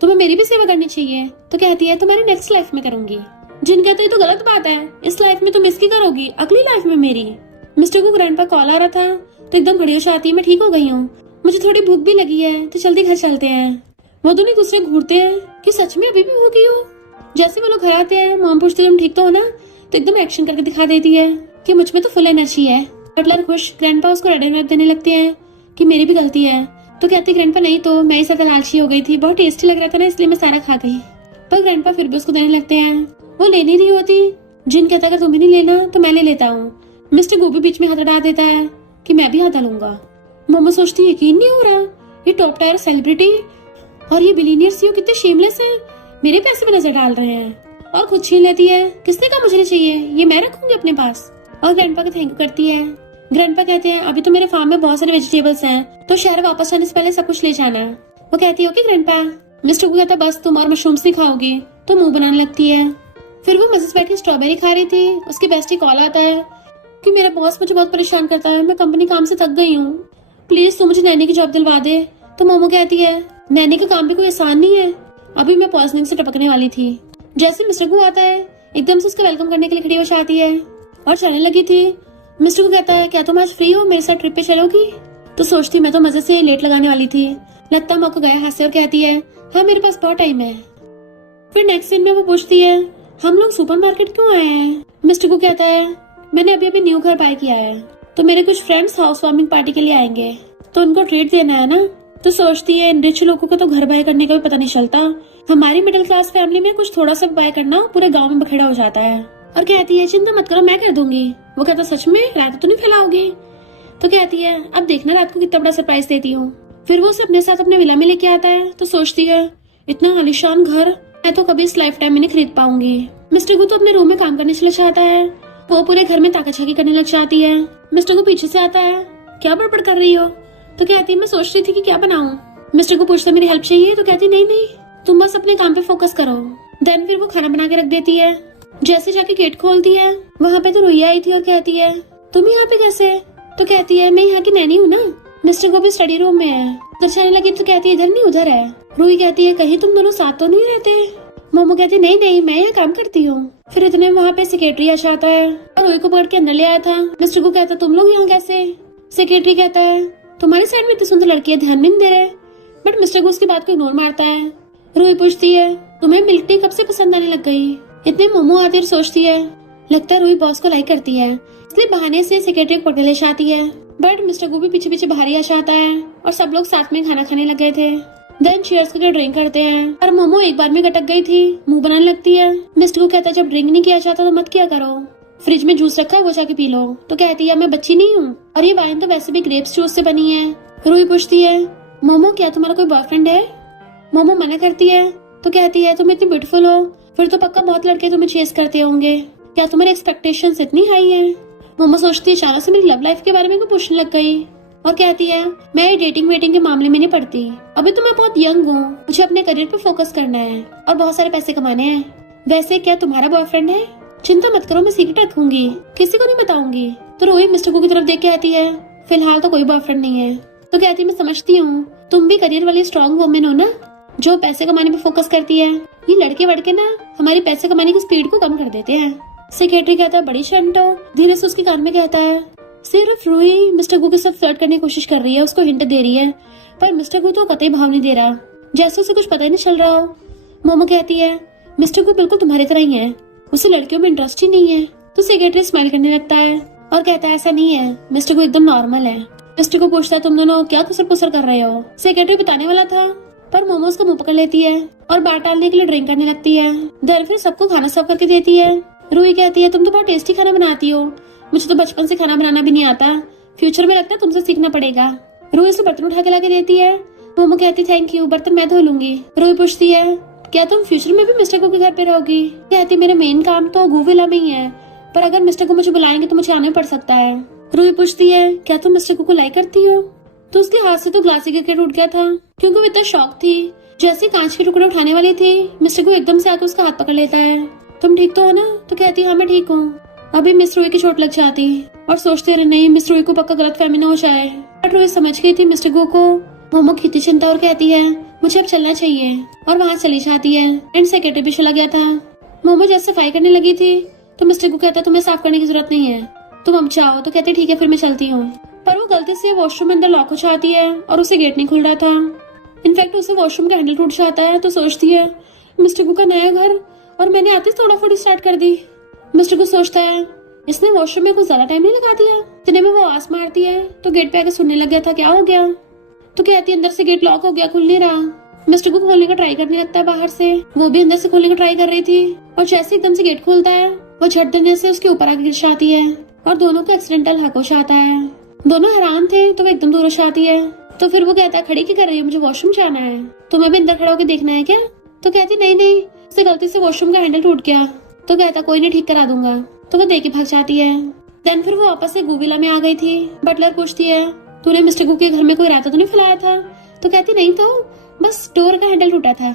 तुम्हें मेरी भी सेवा करनी चाहिए। तो कहती है, तुम्हारी नेक्स्ट लाइफ में करूंगी। जिन कहता है, तो गलत बात है, इस लाइफ में तुम इसकी करोगी, अगली लाइफ में मेरी। मिस्टर को ग्रैंडपा कॉल आ रहा था तो एकदम खड़ी हो आती है, मैं ठीक हो गई हूँ, मुझे थोड़ी भूख भी लगी है, तो जल्दी घर चलते हैं। वो दोनों एक दूसरे घूरते हैं कि सच में अभी भी भूखी हो। जैसे वो लोग घर आते हैं, मॉम पूछती है, तुम ठीक तो हो ना? तो एकदम एक्शन करके दिखा देती है कि मुझ में तो फुल एनर्जी है। बटलर खुश, ग्रैंडपा उसको रेड एंड वेब देने लगते हैं कि मेरी भी गलती है। तो कहते ग्रैंडपा, नहीं तो मैं ही ज्यादा लालची हो गई थी, बहुत टेस्टी लग रहा था ना, इसलिए मैं सारा खा गई। पर ग्रैंडपा फिर भी उसको देने लगते हैं। वो ले नहीं रही होती। जिन कहता है, अगर तुम्हें नहीं लेना तो मैं ले लेता हूँ। मिस्टर गोभी बीच में हाथ हटा देता है कि मैं भी हाथ डालूंगा। मोमो सोचती, यकीन नहीं हो रहा, ये टॉप टायर सेलिब्रिटी और ये बिलीनियर सीईओ कितने शेमलेस हैं, मेरे पैसे में नजर डाल रहे हैं। और खुद छीन लेती है, किसने कहा मुझे चाहिए, ये मैं रखूंगी अपने पास। और ग्रैंडपा को थैंक यू करती है। ग्रैंडपा कहते हैं, अभी तो मेरे फार्म में बहुत सारे वेजिटेबल्स हैं, तो शहर वापस आने से पहले सब कुछ ले जाना। वो कहती है, ओके ग्रैंडपा। मिस्टर को कहता है, बस तुम और मशरूम्स नहीं खाओगी। तो मुंह बनाने लगती है। फिर वो मजे से बैठ के स्ट्रॉबेरी खा रही थी। उसकी बेस्टी कॉल आता है कि मेरा बॉस मुझे बहुत परेशान करता है, मैं कंपनी काम से थक गई हूँ, प्लीज तू मुझे नैनी की जॉब दिलवा दे। तो मोमो कहती है, नैनी का काम भी कोई आसान नहीं है, अभी मैं पॉइजनिंग से टपकने वाली थी। जैसे मिस्टर को आता है, एकदम से उसका वेलकम करने के लिए खड़ी हो जाती है और चलने लगी थी। मिस्टर को कहता है, क्या तुम आज फ्री हो, मेरे साथ ट्रिप पे चलोगी? तो सोचती, मैं तो मजे से लेट लगाने वाली थी। लगता मौका गया हाथ से और कहती है, हाँ मेरे पास बहुत टाइम है। फिर नेक्स्ट सीन में वो पूछती है, हम लोग सुपरमार्केट क्यों आए हैं? मिस्टर को कहता है, मैंने अभी अभी न्यू घर बाय किया है, तो मेरे कुछ फ्रेंड्स हाउस वार्मिंग पार्टी के लिए आएंगे, तो उनको ट्रीट देना है ना। तो सोचती है, इन रिच लोगों को तो घर बाय करने का भी पता नहीं चलता, हमारी मिडिल क्लास फैमिली में कुछ थोड़ा सा बाय करना पूरे गांव में बखेड़ा हो जाता है। और कहती है, चिंता मत करो, मैं कर दूंगी। वो कहता, सच में? रात तो नहीं फैलाओगे? तो कहती है, अब देखना रात को कितना बड़ा सरप्राइज देती हूँ। फिर वो उसे अपने साथ अपने विला में लेके आता है। तो सोचती है, इतना आलीशान घर मैं तो कभी इस लाइफ टाइम में नहीं खरीद पाऊंगी। मिस्टर को तो अपने रूम में काम करने चला जाता है। वो पूरे घर में ताकाझाकी करने लग जाती है। मिस्टर को पीछे से आता है, क्या बड़बड़ कर रही हो? तो कहती है, मैं सोच रही थी कि क्या बनाऊं। मिस्टर को पूछता, मेरी हेल्प चाहिए? तो कहती, नहीं नहीं, तुम बस अपने काम पे फोकस करो। देन फिर वो खाना बना के रख देती है। जैसे जाके गेट खोलती है, वहाँ पे तो रुइया आई थी और कहती है, तुम यहाँ पे कैसे? तो कहती है, मैं यहाँ की नैनी हूँ ना। मिस्टर को भी स्टडी रूम में है। उधर जाने लगी तो कहती है, इधर नहीं उधर है। रूही कहती है, कहीं तुम दोनों साथ तो नहीं रहते? मोमो कहती, नहीं नहीं, मैं यहाँ काम करती हूँ। फिर इतने वहाँ पे सेक्रेटरी आ जाता है और रूही को पकड़ के अंदर ले आया था। मिस्टर को कहता, तुम लोग यहाँ कैसे? सेक्रेटरी कहता है, तुम्हारी साइड में इतनी सुंदर लड़की है, ध्यान भी नहीं दे रहे। बट मिस्टर को उसकी बात को इग्नोर मारता है। रूही पूछती है, तुम्हें मिल्क टी कब से पसंद आने लग गई? इतने मोमो आती और सोचती है, लगता है रूही बॉस को लाइक करती है, इसलिए बहाने से सेक्रेटरी को पकड़ ले जाती है। बट मिस्टर को भी पीछे पीछे बाहर ही आ जाता है और सब लोग साथ में खाना खाने लग गए थे। देन चीयर्स करके ड्रिंक करते हैं। और मोमो एक बार में गटक गई थी, मुंह बनाने लगती है। मिस्टर को कहता है, जब ड्रिंक नहीं किया जाता तो मत किया करो, फ्रिज में जूस रखा है वो जाके पी लो। तो कहती है, मैं बच्ची नहीं हूँ, और ये वाइन तो वैसे भी ग्रेप्स जूस से बनी है। रूही पूछती है, मोमो क्या तुम्हारा कोई बॉयफ्रेंड है? मोमो मना करती है। तो कहती है, तुम इतनी ब्यूटीफुल हो, फिर तो पक्का बहुत लड़के तुम्हें चेस करते होंगे, क्या तुम्हारी एक्सपेक्टेशंस इतनी हाई है? मोमो सोचती है, अचानक से मेरी लव लाइफ के बारे में पूछने लग गई और कहती है, मैं डेटिंग वेटिंग के मामले में नहीं पड़ती, अभी तो मैं बहुत यंग हूँ, मुझे अपने करियर पे फोकस करना है और बहुत सारे पैसे कमाने हैं। वैसे क्या तुम्हारा बॉयफ्रेंड है? चिंता मत करो, मैं सीक्रेट रखूंगी, किसी को नहीं बताऊंगी। तो रोही मिस्टर को की तरफ देख के आती है, फिलहाल तो कोई बॉयफ्रेंड नहीं है। तो कहती है, मैं समझती हूँ, तुम भी करियर वाली स्ट्रॉन्ग वुमेन हो ना, जो पैसे कमाने पे फोकस करती है। ये लड़के वड़के ना हमारी पैसे कमाने की स्पीड को कम कर देते हैं। सेक्रेटरी कहता है, बड़ी शंट हो। धीरे से उसके कान में कहता है, सिर्फ रूही मिस्टर गू के साथ फ्लर्ट करने की कोशिश कर रही है, उसको हिंट दे रही है, पर मिस्टर गू तो कतई भाव नहीं दे रहा। जैसे उसे कुछ पता ही नहीं चल रहा हो। मोमो कहती है मिस्टर को बिल्कुल तुम्हारी तरह ही है, उसे लड़कियों में इंटरेस्ट ही नहीं है। तो सेक्रेटरी स्माइल करने लगता है और कहता है ऐसा नहीं है, मिस्टर को एकदम नॉर्मल है। मिस्टर को पूछता है तुम दोनों क्या कुसर पुसर कर रहे हो। सेक्रेटरी बताने वाला था पर मोमो उसका मुंह पकड़ लेती है और बात टालने के लिए ड्रिंक करने लगती है। देन फिर सबको खाना सर्व करके देती है। रूही कहती है तुम तो बहुत टेस्टी खाना बनाती हो, मुझे तो बचपन से खाना बनाना भी नहीं आता, फ्यूचर में लगता है तुमसे सीखना पड़ेगा। रूही उसे बर्तन उठा के लाके देती है। मोमो कहती थैंक यू, बर्तन मैं धो लूंगी। रूही पूछती है क्या तुम फ्यूचर में भी मिस्टर को के घर पे रहोगी। कहती मेरा मेन काम तो गूविला में ही है, पर अगर मिस्टर को मुझे बुलाएंगे तो मुझे आना पड़ सकता है। रूही पूछती है क्या तुम मिस्टर को लाइक करती हो। तो उसके हाथ से तो ग्लास गिर के टूट गया था क्योंकि वो इतना शौक थी। जैसे कांच के टुकड़े उठाने वाली थी, मिस्टर को एकदम से आकर उसका हाथ पकड़ लेता है। तुम ठीक तो हो ना। तो कहती हाँ मैं ठीक हूँ। अभी मिस रूही की चोट लग जाती और सोचते रहे नहीं मिस रूही को पक्का गलत फहमी न हो जाए। बट रूही समझ गई थी मिस्टर को। मोमो खींची चिंता और कहती है मुझे अब चलना चाहिए और वहाँ चली जाती है। एंड सेक्रेटरी भी चला गया था। मोमो जैसे सफाई करने लगी थी तो मिस्टर को कहता तुम्हें साफ करने की जरूरत नहीं है, तुम अब जाओ। तो कहते ठीक है फिर मैं चलती हूँ। पर वो गलती से वॉशरूम में अंदर लॉक हो जाती है और उसे गेट नहीं खुल रहा था। इनफैक्ट उसे वॉशरूम का हैंडल टूट जाता है तो सोचती है मिस्टर को का नया घर और मैंने आते थोड़ा फोड़ी स्टार्ट कर दी। मिस्टर को सोचता है इसने वॉशरूम में कुछ ज्यादा टाइम नहीं लगा दिया। इतने में वो आवाज मारती है तो गेट पे आके सुनने लग गया था क्या हो गया। तो कहती है अंदर से गेट लॉक हो गया, खुल नहीं रहा। मिस्टर को खोलने का ट्राई करने लगता है बाहर से, वो भी अंदर से खोलने का ट्राई कर रही थी और जैसे एकदम से गेट खोलता है वो झट देने से उसके ऊपर आके गिर जाती है और दोनों को एक्सीडेंटल हक हो जाता है। दोनों हैरान थे तो वो एकदम दूर हो जाती है। तो फिर वो कहता है खड़ी की कर रही है, मुझे वॉशरूम जाना है, तुम्हें भी अंदर खड़ा होकर देखना है क्या। तो कहती नहीं नहीं, उससे गलती से वॉशरूम का हैंडल टूट गया। तो कहता कोई नहीं ठीक करा दूंगा। तो वो देके भाग जाती है। देन फिर वो वापस से गूविला में आ गई थी। बटलर पूछती है तूने मिस्टर कुक के घर में कोई रायता तो नहीं फैलाया था। तो कहती नहीं तो बस डोर का हैंडल टूटा था।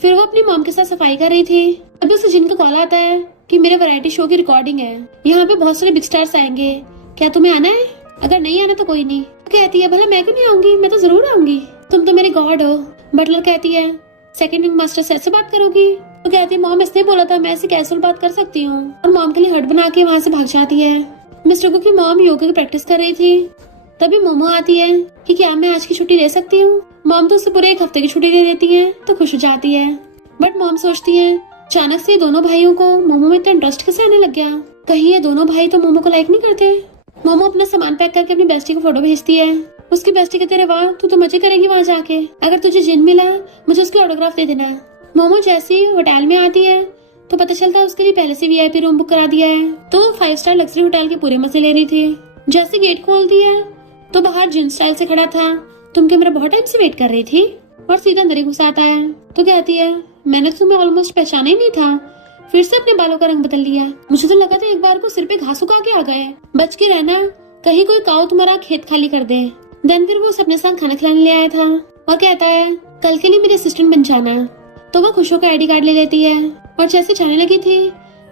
फिर वो अपनी मॉम के साथ सफाई कर रही थी। अभी उसे जिन का कॉल आता है कि मेरे वैरायटी शो की रिकॉर्डिंग है, यहाँ पे बहुत सारे बिग स्टार्स आएंगे, क्या तुम्हें आना है, अगर नहीं आना तो कोई नहीं। तो कहती है भला मैं क्यों नहीं आऊंगी, मैं तो जरूर आऊंगी, तुम तो मेरे गॉड हो। बटलर कहती है सेकंड विंग मास्टर से ऐसे बात करोगी। तो कहती है मॉम इसने बोला था मैं ऐसे कैजुअल बात कर सकती हूँ, और मॉम के लिए हट बना के वहाँ से भाग जाती है। मिस्टर कुक की मॉम योगा की प्रैक्टिस कर रही थी। तभी मोमो आती है कि क्या मैं आज की छुट्टी ले सकती हूँ। मॉम तो उससे पूरे एक हफ्ते की छुट्टी दे देती है तो खुश हो जाती है। बट मॉम सोचती है अचानक से दोनों भाइयों को मोमो में इतना इंटरेस्ट कैसे आने लग गया, कहीं ये दोनों भाई तो मोमो को लाइक नहीं करते। मोमो अपना सामान पैक करके अपनी बेस्टी को फोटो भेजती है। उसकी बेस्टी कहते रहे वाह तू तो मजे करेगी वहाँ जाके, अगर तुझे जिन मिला मुझे उसकी ऑटोग्राफ दे देना। मोमो जैसे ही होटल में आती है तो पता चलता है उसके लिए पहले से वीआईपी रूम बुक करा दिया है। तो 5 स्टार लग्जरी होटल के पूरे मजे ले रही थी। जैसे गेट खोलती है तो बाहर जिन स्टाइल से खड़ा था, तुम क्या मेरा बहुत टाइम से वेट कर रही थी, और सीधा अंदर ही घुस आता है। तो कहती है मैंने तो तुम्हें ऑलमोस्ट पहचाना ही नहीं था, फिर से अपने बालों का रंग बदल लिया, मुझे तो लगा था एक बार को सिर पे घास उगा के आ गए, बच के रहना कहीं कोई काऊ तुम्हारा खेत खाली कर दे। देन फिर वो उसे अपने साथ खाना खिलाने ले आया था और कहता है कल के लिए मेरे असिस्टेंट बन जाना। तो वो खुश होकर आईडी कार्ड ले लेती है और जैसे जाने लगी थी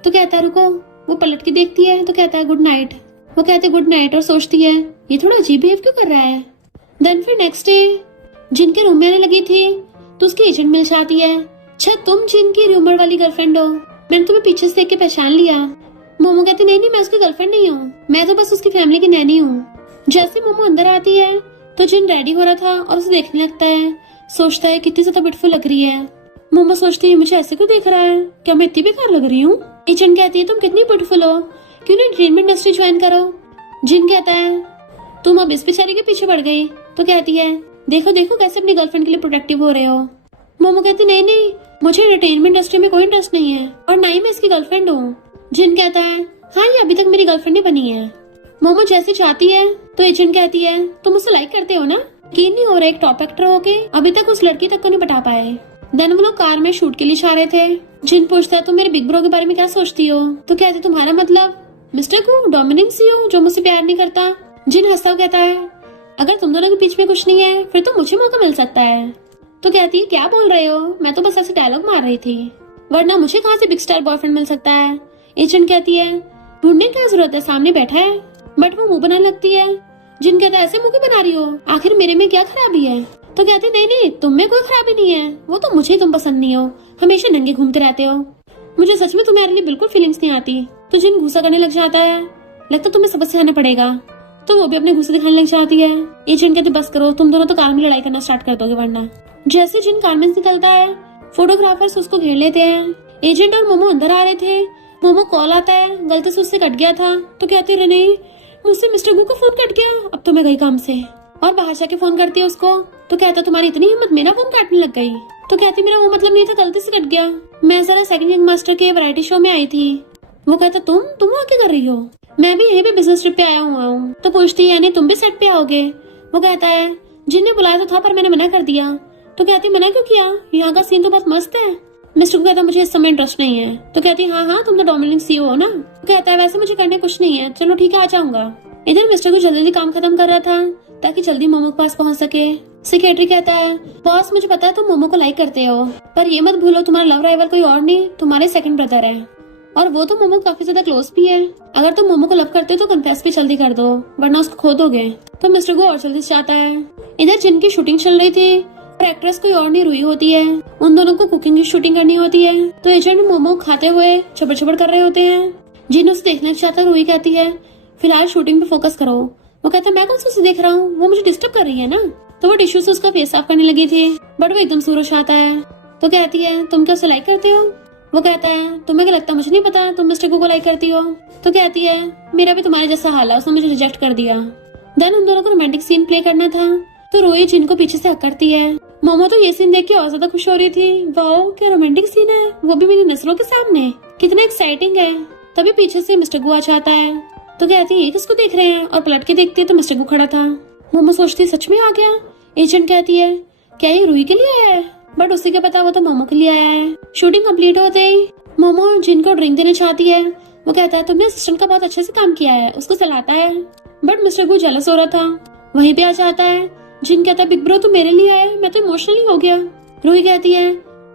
तो कहता रुको। वो पलट के देखती है तो कहता है गुड नाइट। वो कहते गुड नाइट और सोचती है ये थोड़ा अजीब बिहेव क्यों कर रहा है। देन फिर नेक्स्ट डे जिनके रूम में आने लगी थी तो उसकी एजेंट मिल जाती है। अच्छा तुम जिनकी रूमर वाली गर्लफ्रेंड हो, मैंने तुम्हें पीछे से देख के पहचान लिया। मोमो कहती नहीं नहीं मैं उसकी गर्लफ्रेंड नहीं हूँ, मैं तो बस उसकी फैमिली की नैनी हूँ। जैसे मोमो अंदर आती है तो जिन रेडी हो रहा था और उसे देखने लगता है, सोचता है कितनी ज्यादा ब्यूटीफुल लग रही है। मोमो सोचती है मुझे ऐसे क्यों देख रहा है, क्या मैं इतनी बेकार लग रही हूँ। एजेंट कहती है तुम कितनी ब्यूटीफुल हो, क्यों नहीं एंटरटेनमेंट इंडस्ट्री ज्वाइन करो। जिन कहता है तुम अब इस बेचारी के पीछे पड़ गई। तो कहती है देखो देखो कैसे अपनी गर्लफ्रेंड के लिए प्रोटेक्टिव हो रहे हो। मोमो कहती नहीं नहीं मुझे एंटरटेनमेंट इंडस्ट्री में कोई इंटरेस्ट नहीं है और ना ही मैं इसकी गर्लफ्रेंड हूँ। जिन कहता है हाँ ये अभी तक मेरी गर्लफ्रेंड ही बनी है। मोमो जैसे चाहती है तो एजेंट कहती है तुम उसे लाइक करते हो ना, यकीन नहीं हो रहा एक टॉप एक्टर होके अभी तक उस लड़की तक को नहीं पटा पाए। देन वो लोग कार में शूट के लिए जा रहे थे। जिन पूछता है तुम मेरे बिग ब्रो के बारे में क्या सोचती हो। तो कहती तुम्हारा मतलब मिस्टर को डोमिनेंट सीईओ जो मुझसे प्यार नहीं करता। जिन हंसता हुआ कहता है अगर तुम दोनों के बीच में कुछ नहीं है फिर तो मुझे मौका मिल सकता है। तो कहती है क्या बोल रहे हो, मैं तो बस ऐसे डायलॉग मार रही थी, वरना मुझे कहाँ से बिग स्टार बॉयफ्रेंड मिल सकता है। एजेंट कहती है ढूंढने क्या जरूरत है, सामने बैठा है। बट वो मुंह बनाने लगती है। जिन कहता है ऐसे मुंह क्यों बना रही हो, आखिर मेरे में क्या खराबी है। तो कहती नहीं नहीं तुम में कोई खराबी नहीं है, वो तो मुझे तुम पसंद नहीं हो, हमेशा नंगे घूमते रहते हो, मुझे सच में तुम्हारे लिए बिल्कुल फीलिंग्स नहीं आती। तो जिन गुस्सा करने लग जाता है, लगता तुम्हें सबक सिखाना पड़ेगा। तो वो भी अपने गुस्से दिखाने लग जाती है। एजेंट कहते बस करो, तुम दोनों तो कार में लड़ाई करना स्टार्ट कर दोगे वरना। जैसे जिन कार में से निकलता है, फोटोग्राफर्स उसको घेर लेते हैं। एजेंट और मोमो अंदर आ रहे थे। मोमो कॉल आता है, गलती से उससे कट गया था। तो कहती रहे नहीं, मुझसे मिस्टर गू का फोन कट गया, अब तो मैं गई काम से। और बाहर जाके फोन करती है उसको। तो कहता तुम्हारी इतनी हिम्मत, मेरा फोन काटने लग गई। तो कहती मेरा वो मतलब नहीं था, गलती से कट गया, मैं जरा सेकंड यंग मास्टर के वैरायटी शो में आई थी। वो कहता तुम वहाँ क्या कर रही हो? मैं भी यहीं पे बिजनेस ट्रिप पे आया हुआ हूँ। तो पूछती यानी तुम भी सेट पे आओगे? वो कहता है जिनने बुलाया तो था पर मैंने मना कर दिया। तो कहती मना क्यों किया, यहाँ का सीन तो बहुत मस्त है। मिस्टर को कहता मुझे इस समय इंटरेस्ट नहीं है। तो कहती हाँ तुम तो डोमिनिक सीईओ हो ना। तो कहता है वैसे मुझे करने कुछ नहीं है, चलो ठीक है आ जाऊंगा। इधर मिस्टर को जल्दी काम खत्म कर रहा था ताकि जल्दी मोमो के पास पहुंच सके। सेक्रेटरी कहता है बॉस मुझे पता है तुम मोमो को लाइक करते हो, पर ये मत भूलो तुम्हारा लव राइवल कोई और नहीं, तुम्हारे सेकंड ब्रदर है, और वो तो मोमो काफी ज्यादा क्लोज भी है। अगर तुम मोमो को लव करते हो तो कन्फेस भी जल्दी कर दो, वरना उसको खो दोगे। तो मिस्टर को और जल्दी से चाहता है। इधर जिनकी शूटिंग चल रही थी और एक्ट्रेस कोई और नहीं रुई होती है, उन दोनों को कुकिंग की शूटिंग करनी होती है। तो एजेंट मोमो खाते हुए छबड़ छबड़ कर रहे होते हैं। जिन उसे देखना चाहता है, रुई कहती है फिलहाल शूटिंग पे फोकस करो। वो कहता है मैं कौन सा उसे देख रहा हूँ, वो मुझे डिस्टर्ब कर रही है ना। तो वो टिश्यू से उसका फेस साफ करने लगी थी, बट वो एकदम सूरज आता है। तो कहती है तुम क्या उसे लाइक करते हो? वो कहता है तुम्हें क्या लगता, मुझे नहीं पता तुम मिस्टर को लाइक करती हो। तो कहती है मेरा भी तुम्हारे जैसा हाल है, उसने मुझे रिजेक्ट कर दिया। देन उन दोनों को रोमांटिक सीन प्ले करना था। तो रोई जिनको पीछे से हक करती है। मोमो तो ये सीन देख के और ज्यादा खुश हो रही थी। वाओ क्या रोमांटिक सीन है, वो भी मेरी नस्लों के सामने, कितना एक्साइटिंग है। तभी पीछे से मिस्टर गु आ जाता है। तो कहती है किसको देख रहे हैं, और पलट के देखती है तो मिस्टर गु खड़ा था। मोमो सोचती सच में आ गया। एजेंट कहती है क्या ये रूही के लिए आया है, बट उसी के पता वो तो मोमो के लिए आया है। शूटिंग कंप्लीट होते ही मोमो जिनको ड्रिंक देना चाहती है। वो कहता है तुमने असिस्टेंट का बहुत अच्छे से काम किया है, उसको सलाहता है। बट मिस्टर गु जेलस हो रहा था। वहीं पे आ जाता है। जिन कहता है बिग ब्रो तू मेरे लिए आए, मैं तो इमोशनली हो गया। रूही कहती है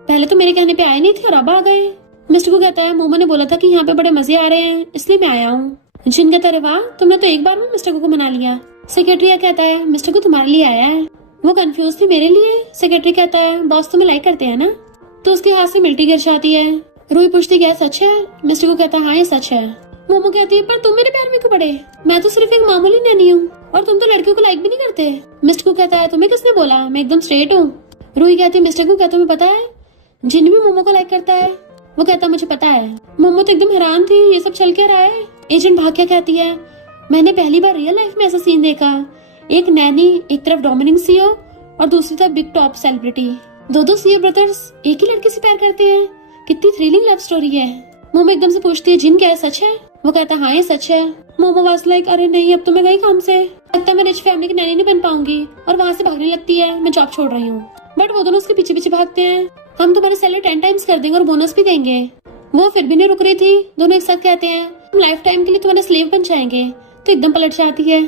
पहले तो मेरे कहने पे आए नहीं थे और अब आ गए। मिस्टर गु कहता है मोमो ने बोला था कि यहाँ पे बड़े मजे आ रहे हैं इसलिए मैं आया हूँ। जिन कहता है वाह तुमने तो एक बार में मिस्टर गु को मना लिया। सेक्रेटरी कहता है मिस्टर गु तुम्हारे लिए आया है। वो कंफ्यूज थी मेरे लिए। सेक्रेटरी कहता है बॉस तुम्हें लाइक करते हैं ना। तो उसके हाथ से मिल्टी गिर जाती है। रूही पूछती क्या सच है? मिस्टर को कहता है हाँ ये सच है। मोमो कहती है पर तुम मेरे प्यार में क्यों पड़े, मैं तो सिर्फ एक मामूली नैनी हूँ और तुम तो लड़कियों को लाइक भी नहीं करते। मिस्टर को कहता है तुम्हें किसने बोला, मैं एकदम स्ट्रेट हूँ। रूही कहती है मिस्टर को क्या तुम्हें पता है जिन भी मोमो को लाइक करता है? वो कहता मुझे पता है। मोमो तो एकदम हैरान थी, ये सब चल क्या रहा है। एजेंट भाग्या कहती है मैंने पहली बार रियल लाइफ में ऐसा सीन देखा, एक नैनी एक तरफ डोमिनिक सीईओ और दूसरी तरफ बिग टॉप सेलिब्रिटी, दो सीईओ ब्रदर्स एक ही लड़के से प्यार करते हैं, कितनी थ्रिलिंग लव स्टोरी है। मोमो एकदम से पूछती है जिन क्या है सच है? वो कहता हाँ ये सच है। मोमो वाज लाइक अरे नहीं अब तो मैं गई काम से, लगता है मैं रिच फैमिली की नैनी नहीं बन पाऊंगी, और वहाँ से भागने लगती है मैं जॉब छोड़ रही हूँ। बट वो दोनों उसके पीछे पीछे भागते हैं, हम तुम्हारी सैलरी 10 टाइम्स कर देंगे और बोनस भी देंगे। वो फिर भी नहीं रुक रही थी। दोनों एक साथ कहते हैं हम लाइफ टाइम के लिए तुम्हारे स्लेव बन जाएंगे। तो एकदम पलट जाती है।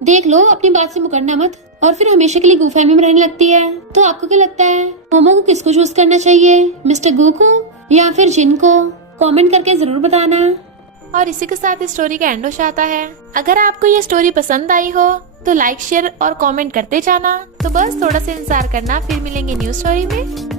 देख लो अपनी बात से मुकरना मत, और फिर हमेशा के लिए गू फैमिली में रहने लगती है। तो आपको क्या लगता है मोमो को किसको चूज करना चाहिए, मिस्टर गू को या फिर जिन को? कमेंट करके जरूर बताना। और इसी के साथ इस स्टोरी का एंड हो जाता है। अगर आपको ये स्टोरी पसंद आई हो तो लाइक शेयर और कमेंट करते जाना। तो बस थोड़ा सा इंतजार करना, फिर मिलेंगे न्यू स्टोरी में।